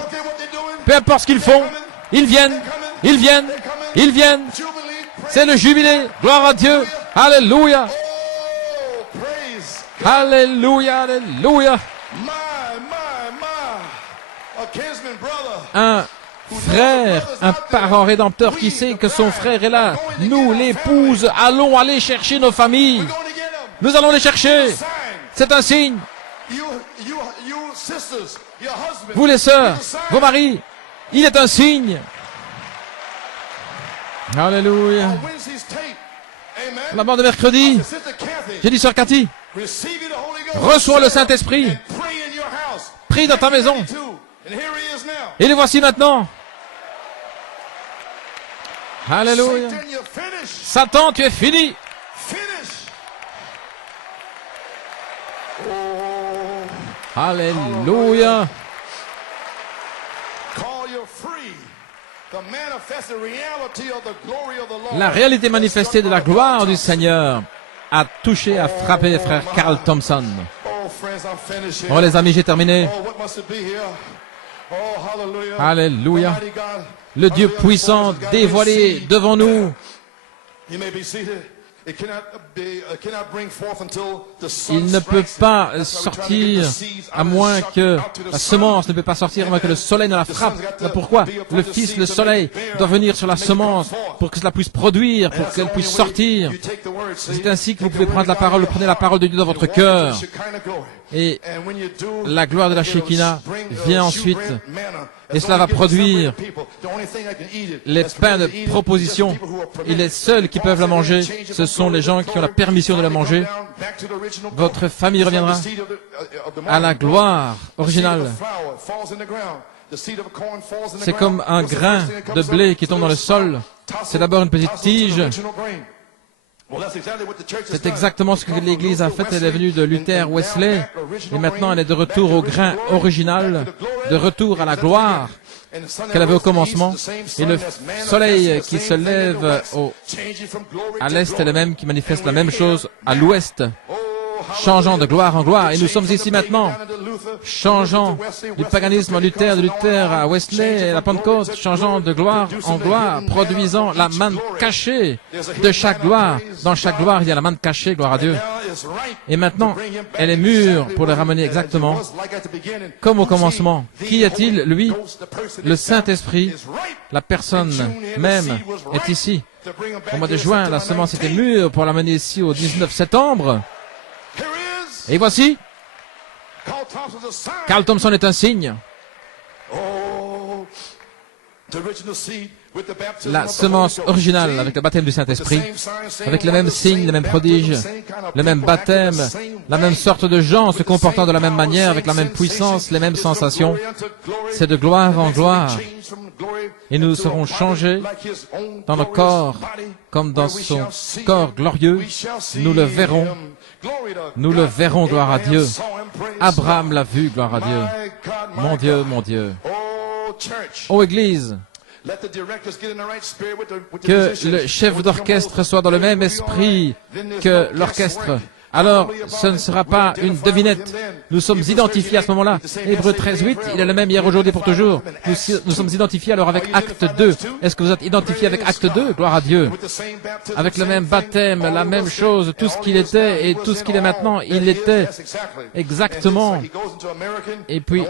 Peu importe ce qu'ils font. Ils viennent. Ils viennent. Ils viennent. C'est le jubilé. Gloire à Dieu. Alléluia. Alléluia. Alléluia. Un frère, un parent rédempteur qui sait que son frère est là. Nous, l'épouse, allons aller chercher nos familles. Nous allons les chercher. C'est un signe. Vous les sœurs, vos maris, il est un signe. Alléluia. La bande de mercredi, j'ai dit sœur Cathy, reçois le Saint-Esprit prie dans ta maison. And here he is now. Et le voici maintenant. Alléluia. Satan, you're finished. Satan, tu es fini. Finished. Alléluia. Call you free. The manifested reality of the glory of the Lord. La réalité manifestée de la gloire du Seigneur a touché, a frappé frère Carl Thompson. Oh, friends, I'm finished here. Oh les amis, j'ai terminé. Oh, what must it be here? Oh, hallelujah. Alléluia. The mighty God. Le Dieu Hallelujah. puissant God dévoilé may see. devant nous. You may be seated. It cannot bring forth until the sun Il ne peut strikes it. pas That's why we're trying to get sortir the seeds à out of the moins shock que out to the la sun. semence ne peut pas sortir, à moins que le soleil ne la frappe. C'est pourquoi le Fils, le soleil, doit venir sur la semence pour que cela puisse produire, pour qu'elle puisse sortir. C'est ainsi que vous pouvez prendre la parole, vous prenez la parole de Dieu dans votre cœur. Et la gloire de la Shekinah vient ensuite. Et cela va produire les pains de proposition. Et les seuls qui peuvent la manger, ce sont les gens qui ont la permission de la manger. Votre famille reviendra à la gloire originale. C'est comme un grain de blé qui tombe dans le sol. C'est d'abord une petite tige. C'est exactement ce que l'Église a fait. Elle est venue de Luther Wesley. Et maintenant, elle est de retour au grain original, de retour à la gloire qu'elle avait au commencement. Et le soleil qui se lève à l'est est le même, qui manifeste la même chose à l'ouest, changeant de gloire en gloire. Et nous sommes ici maintenant, changeant du paganisme en Luther, de Luther à Wesley et à la Pentecôte, changeant de gloire en gloire, produisant la manne cachée de chaque gloire. Dans chaque gloire, il y a la manne cachée, gloire à Dieu. Et maintenant, elle est mûre pour le ramener exactement comme au commencement. Qui est-il? Lui, le Saint-Esprit, la personne même, est ici. Au mois de juin, la semence était mûre pour l'amener ici au 19 septembre. Et voici, Carl Thompson est un signe. La semence originale avec le baptême du Saint-Esprit, avec le même signe, le même prodige, le même baptême, la même sorte de gens se comportant de la même manière, avec la même puissance, les mêmes sensations. C'est de gloire en gloire. Et nous serons changés dans nos corps, comme dans son corps glorieux. Nous le verrons. Nous le verrons, gloire à Dieu. Abraham l'a vu, gloire à Dieu. Mon Dieu, mon Dieu. Ô Église, que le chef d'orchestre soit dans le même esprit que l'orchestre. Alors, ce ne sera pas une devinette. Nous sommes identifiés à ce moment-là. Hébreux 13:8, il est le même hier, aujourd'hui, pour toujours. Nous sommes identifiés alors avec Acte 2. Est-ce que vous êtes identifiés avec Acte 2? Gloire à Dieu. Avec le même baptême, la même chose, tout ce qu'il était et tout ce qu'il est maintenant, il était exactement. Et puis,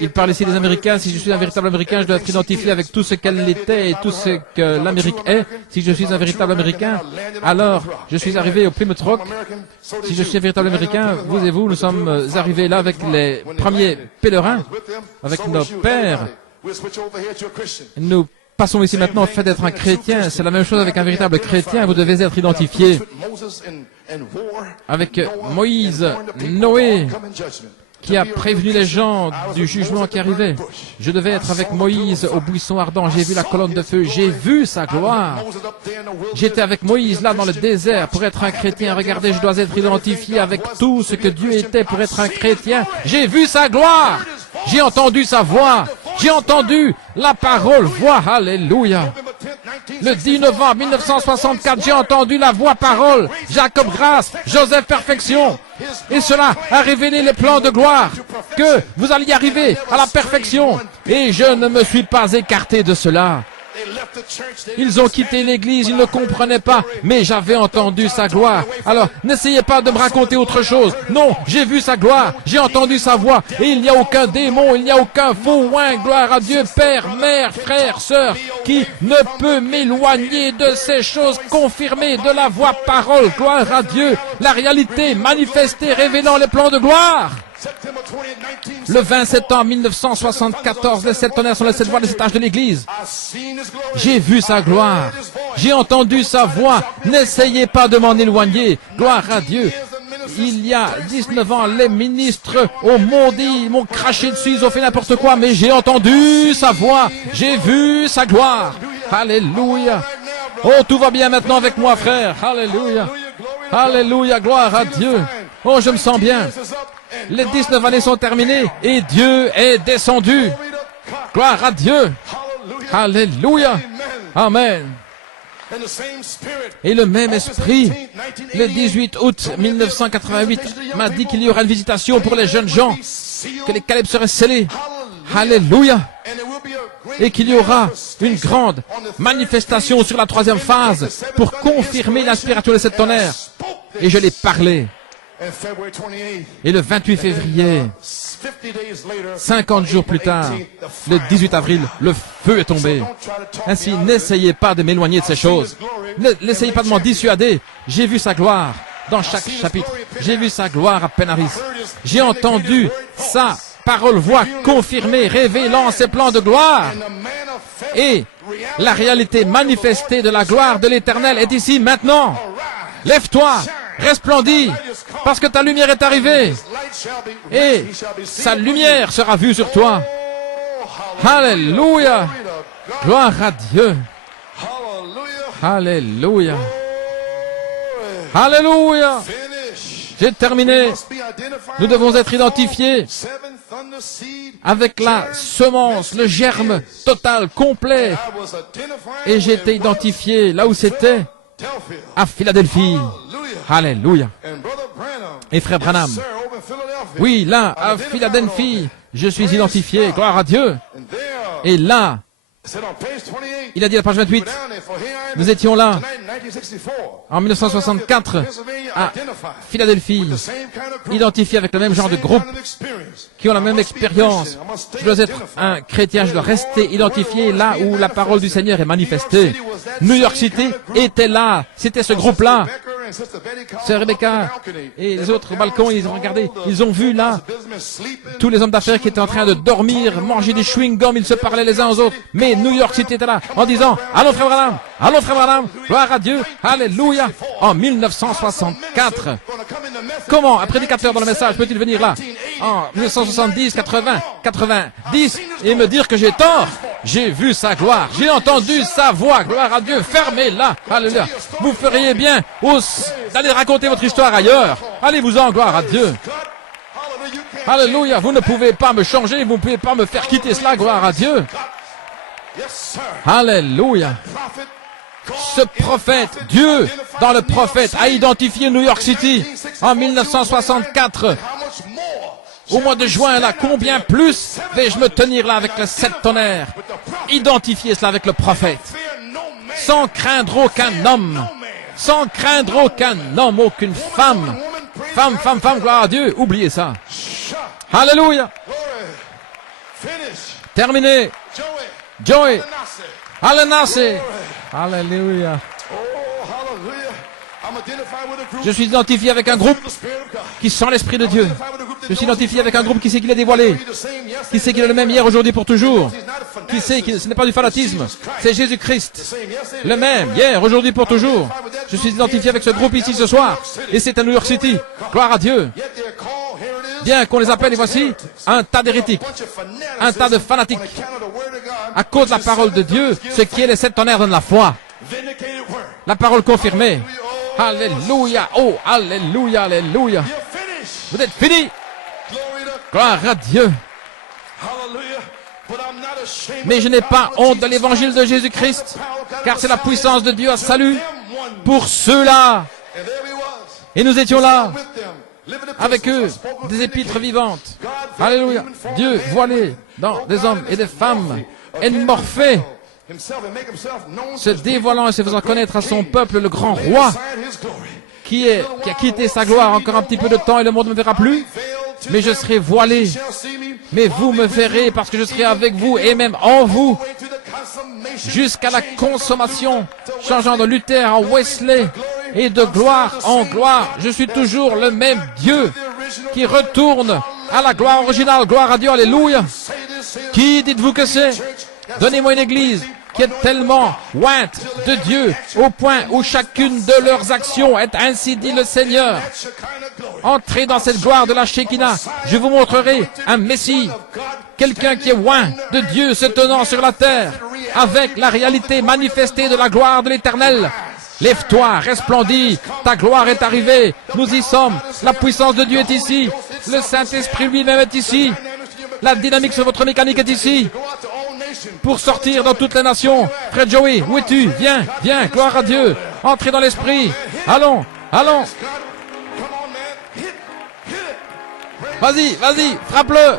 il parle ici des Américains. Si je suis un véritable Américain, je dois être identifié avec tout ce qu'elle était et tout ce que l'Amérique est. Si je suis un véritable Américain, alors je suis arrivé au Plymouth Rock. Si je suis un véritable Américain, vous et vous, nous sommes arrivés là avec les premiers pèlerins, avec nos pères. Nous passons ici maintenant au fait d'être un chrétien. C'est la même chose avec un véritable chrétien. Vous devez être identifié avec Moïse, Noé, qui a prévenu les gens du jugement qui arrivait. Je devais être avec Moïse au buisson ardent. J'ai vu la colonne de feu. J'ai vu sa gloire. J'étais avec Moïse là dans le désert pour être un chrétien. Regardez, je dois être identifié avec tout ce que Dieu était pour être un chrétien. J'ai vu sa gloire. J'ai entendu sa voix. J'ai entendu la parole, voix, alléluia. Le 10 novembre 1964, j'ai entendu la voix parole, Jacob grâce, Joseph perfection. Et cela a révélé les plans de gloire, que vous alliez arriver à la perfection. Et je ne me suis pas écarté de cela. Ils ont quitté l'église, ils ne comprenaient pas, mais j'avais entendu sa gloire. Alors, n'essayez pas de me raconter autre chose. Non, j'ai vu sa gloire, j'ai entendu sa voix, et il n'y a aucun démon, il n'y a aucun faux oin, gloire à Dieu, Père, Mère, Frère, Sœur, qui ne peut m'éloigner de ces choses confirmées de la voix parole, gloire à Dieu, la réalité manifestée, révélant les plans de gloire. Le 20 septembre 1974, les 7 tonnerres sont les 7 voix des 7 âges de l'église. J'ai vu sa gloire. J'ai entendu sa voix. N'essayez pas de m'en éloigner. Gloire à Dieu. il y a 19 ans, les ministres ont maudit, ils m'ont craché dessus, ils ont fait n'importe quoi, mais j'ai entendu sa voix, j'ai vu sa gloire. Alléluia. Oh, tout va bien maintenant avec moi, frère. Alléluia. Alléluia, gloire à Dieu. Oh, je me sens bien. Les 19 années sont terminées et Dieu est descendu. Gloire à Dieu. Alléluia. Amen. Et le même esprit, le 18 août 1988, m'a dit qu'il y aurait une visitation pour les jeunes gens, que les calebs seraient scellés. Alléluia. Et qu'il y aura une grande manifestation sur la troisième phase pour confirmer l'inspiration de cette tonnerre. Et je l'ai parlé. Et le 28 février, 50 jours plus tard, le 18 avril, le feu est tombé. Ainsi, n'essayez pas de m'éloigner de ces choses. N'essayez pas de m'en dissuader. J'ai vu sa gloire dans chaque chapitre. J'ai vu sa gloire à Penaris. J'ai entendu sa parole-voix confirmée, révélant ses plans de gloire. Et la réalité manifestée de la gloire de l'Éternel est ici maintenant. Lève-toi, resplendis, parce que ta lumière est arrivée. Et sa lumière sera vue sur toi. Alléluia. Gloire à Dieu. Alléluia. Alléluia. J'ai terminé. Nous devons être identifiés avec la semence, le germe total, complet. Et j'ai été identifié là où c'était, à Philadelphie. Alléluia. Et frère Branham, oui, là, à Philadelphie, je suis identifié, gloire à Dieu. Et là, il a dit à la page 28, nous étions là, en 1964, à Philadelphie, identifiés avec le même genre de groupe, qui ont la même expérience. Je dois être un chrétien, je dois rester identifié là où la parole du Seigneur est manifestée. New York City était là, c'était ce groupe-là. Sœur Rebecca et les autres balcons, ils ont regardé, ils ont vu là tous les hommes d'affaires qui étaient en train de dormir, manger des chewing-gums, ils se parlaient les uns aux autres. Mais New York City était là en disant, allons frère Branham, gloire à Dieu, alléluia. En 1964, comment un prédicateur dans le message peut-il venir là en 1970, 80, 90 et me dire que j'ai tort? J'ai vu sa gloire, j'ai entendu sa voix, gloire à Dieu, fermez-la, alléluia. Vous feriez bien d'aller raconter votre histoire ailleurs. Allez-vous-en, gloire à Dieu. Alléluia, vous ne pouvez pas me changer, vous ne pouvez pas me faire quitter cela, gloire à Dieu. Alléluia. Ce prophète, Dieu, dans le prophète, a identifié New York City en 1964. Au mois de juin, là, combien plus vais-je me tenir là avec les 7 tonnerres? Identifier cela avec le prophète. Sans craindre aucun homme. Sans craindre aucun homme, aucune femme. Femme, gloire à Dieu. Oubliez ça. Alléluia. Terminé. Joey. Alléluia. Alléluia. Je suis identifié avec un groupe qui sent l'Esprit de Dieu. Je suis identifié avec un groupe qui sait qu'il est dévoilé, qui sait qu'il est le même hier, aujourd'hui, pour toujours, qui sait que ce n'est pas du fanatisme, c'est Jésus-Christ, le même hier, aujourd'hui, pour toujours. Je suis identifié avec ce groupe ici ce soir, et c'est à New York City. Gloire à Dieu. Bien qu'on les appelle, et voici, un tas d'hérétiques, un tas de fanatiques, à cause de la parole de Dieu, ce qui est les 7 tonnerres donne la foi. La parole confirmée. Alléluia. Oh, alléluia, alléluia. Vous êtes finis. Gloire à Dieu. Mais je n'ai pas honte de l'évangile de Jésus-Christ, car c'est la puissance de Dieu à salut pour ceux-là. Et nous étions là, avec eux, des épîtres vivantes. Alléluia. Dieu voilé dans des hommes et des femmes, émorphés, se dévoilant et se faisant connaître à son peuple, le grand roi, qui a quitté sa gloire encore un petit peu de temps et le monde ne me verra plus. Mais je serai voilé. Mais vous me verrez parce que je serai avec vous et même en vous jusqu'à la consommation, changeant de Luther en Wesley et de gloire en gloire. Je suis toujours le même Dieu qui retourne à la gloire originale. Gloire à Dieu, alléluia. Qui dites-vous que c'est? Donnez-moi une église qui est tellement ointe de Dieu au point où chacune de leurs actions est ainsi dit le Seigneur. Entrez dans cette gloire de la Shekinah. Je vous montrerai un Messie. Quelqu'un qui est loin de Dieu se tenant sur la terre avec la réalité manifestée de la gloire de l'Éternel. Lève-toi, resplendis, ta gloire est arrivée, nous y sommes, la puissance de Dieu est ici, le Saint-Esprit lui-même est ici, la dynamique sur votre mécanique est ici, pour sortir dans toutes les nations. Frère Joey, où es-tu? Viens, viens, gloire à Dieu, entrez dans l'Esprit, allons, allons. Vas-y, vas-y, frappe-le,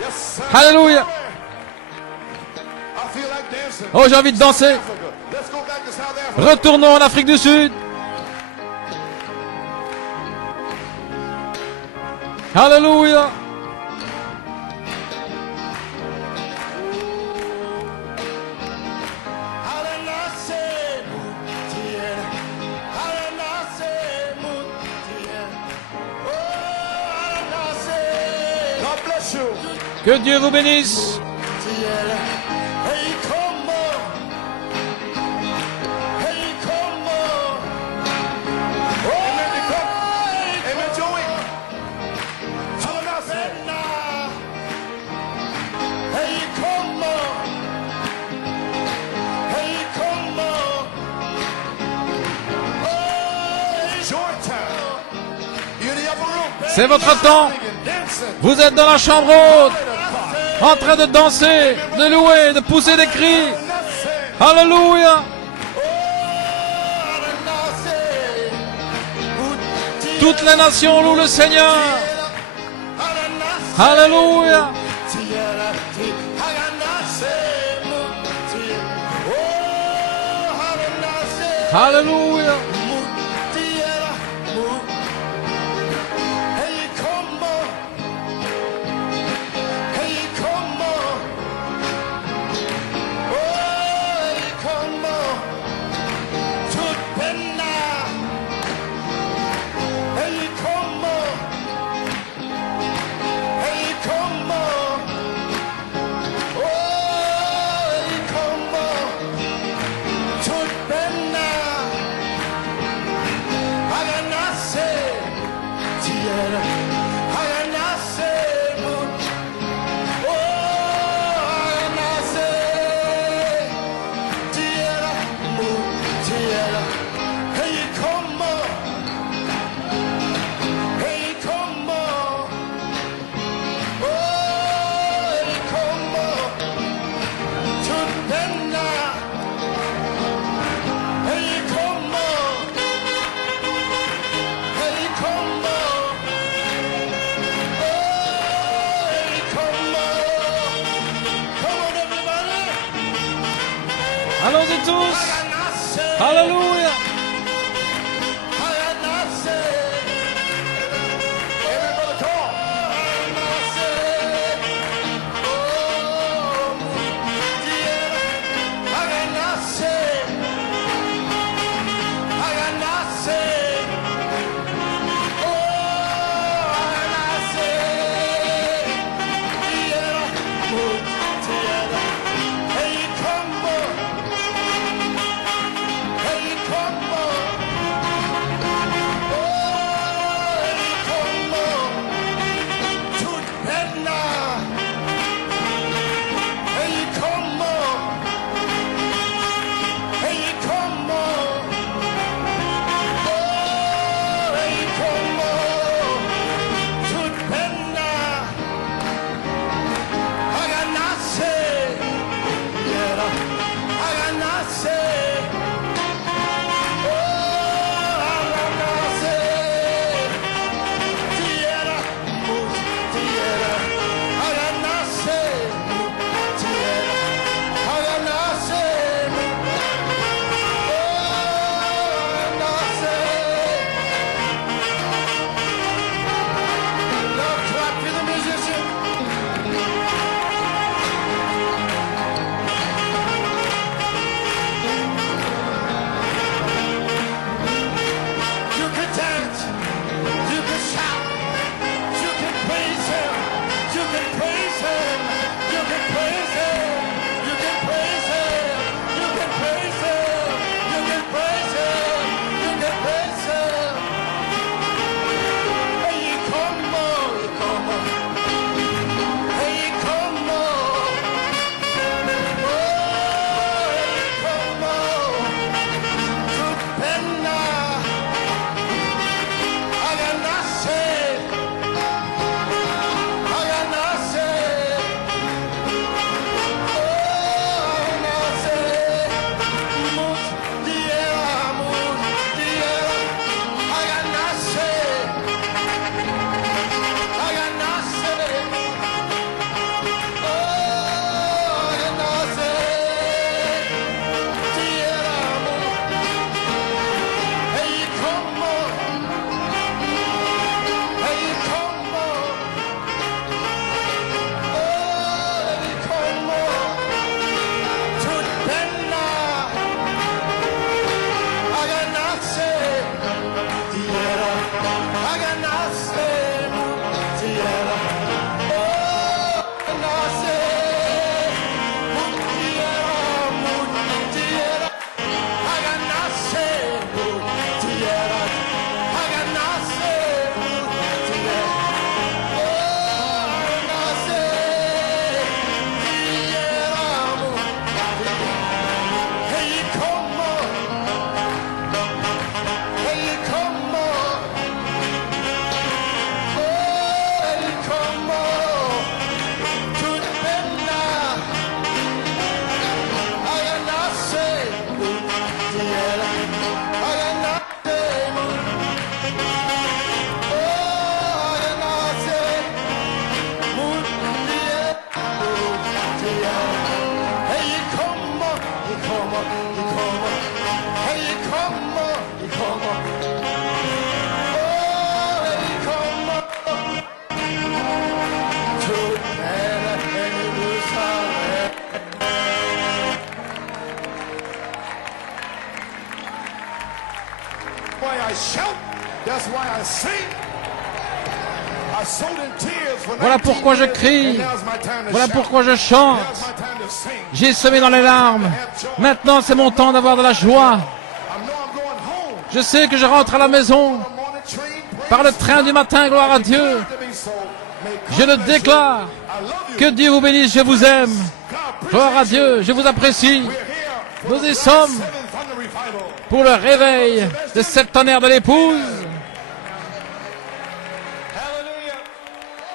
alléluia. Oh, j'ai envie de danser. Retournons en Afrique du Sud. Alléluia. Que Dieu vous bénisse. C'est votre temps. Vous êtes dans la chambre haute, en train de danser, de louer, de pousser des cris. Alléluia. Toutes les nations louent le Seigneur. Alléluia. Alléluia. Allons-y tous. Alléluia. Come why I shout. That's why I sing. I sowed in tears for Voilà 19 pourquoi je years, crie. and now's my time to Voilà shout. pourquoi je chante. Now's my time to sing. J'ai semé dans les larmes. Maintenant, c'est mon temps d'avoir de la joie. I know I'm going home. Je sais que je rentre à la maison I'm on the train. Praise par le train du matin, gloire à Dieu. God to be so. May Je God le bless you. déclare. I love you. Que Dieu vous bénisse, je vous aime. God Gloire à appreciates Dieu, je vous apprécie. you. We're here for Nous the y Black sommes Seventh Thunder Revival. pour le réveil de cette tonnerre de l'épouse. Hallelujah.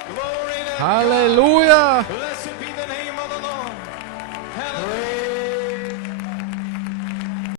Glory to Alléluia. God.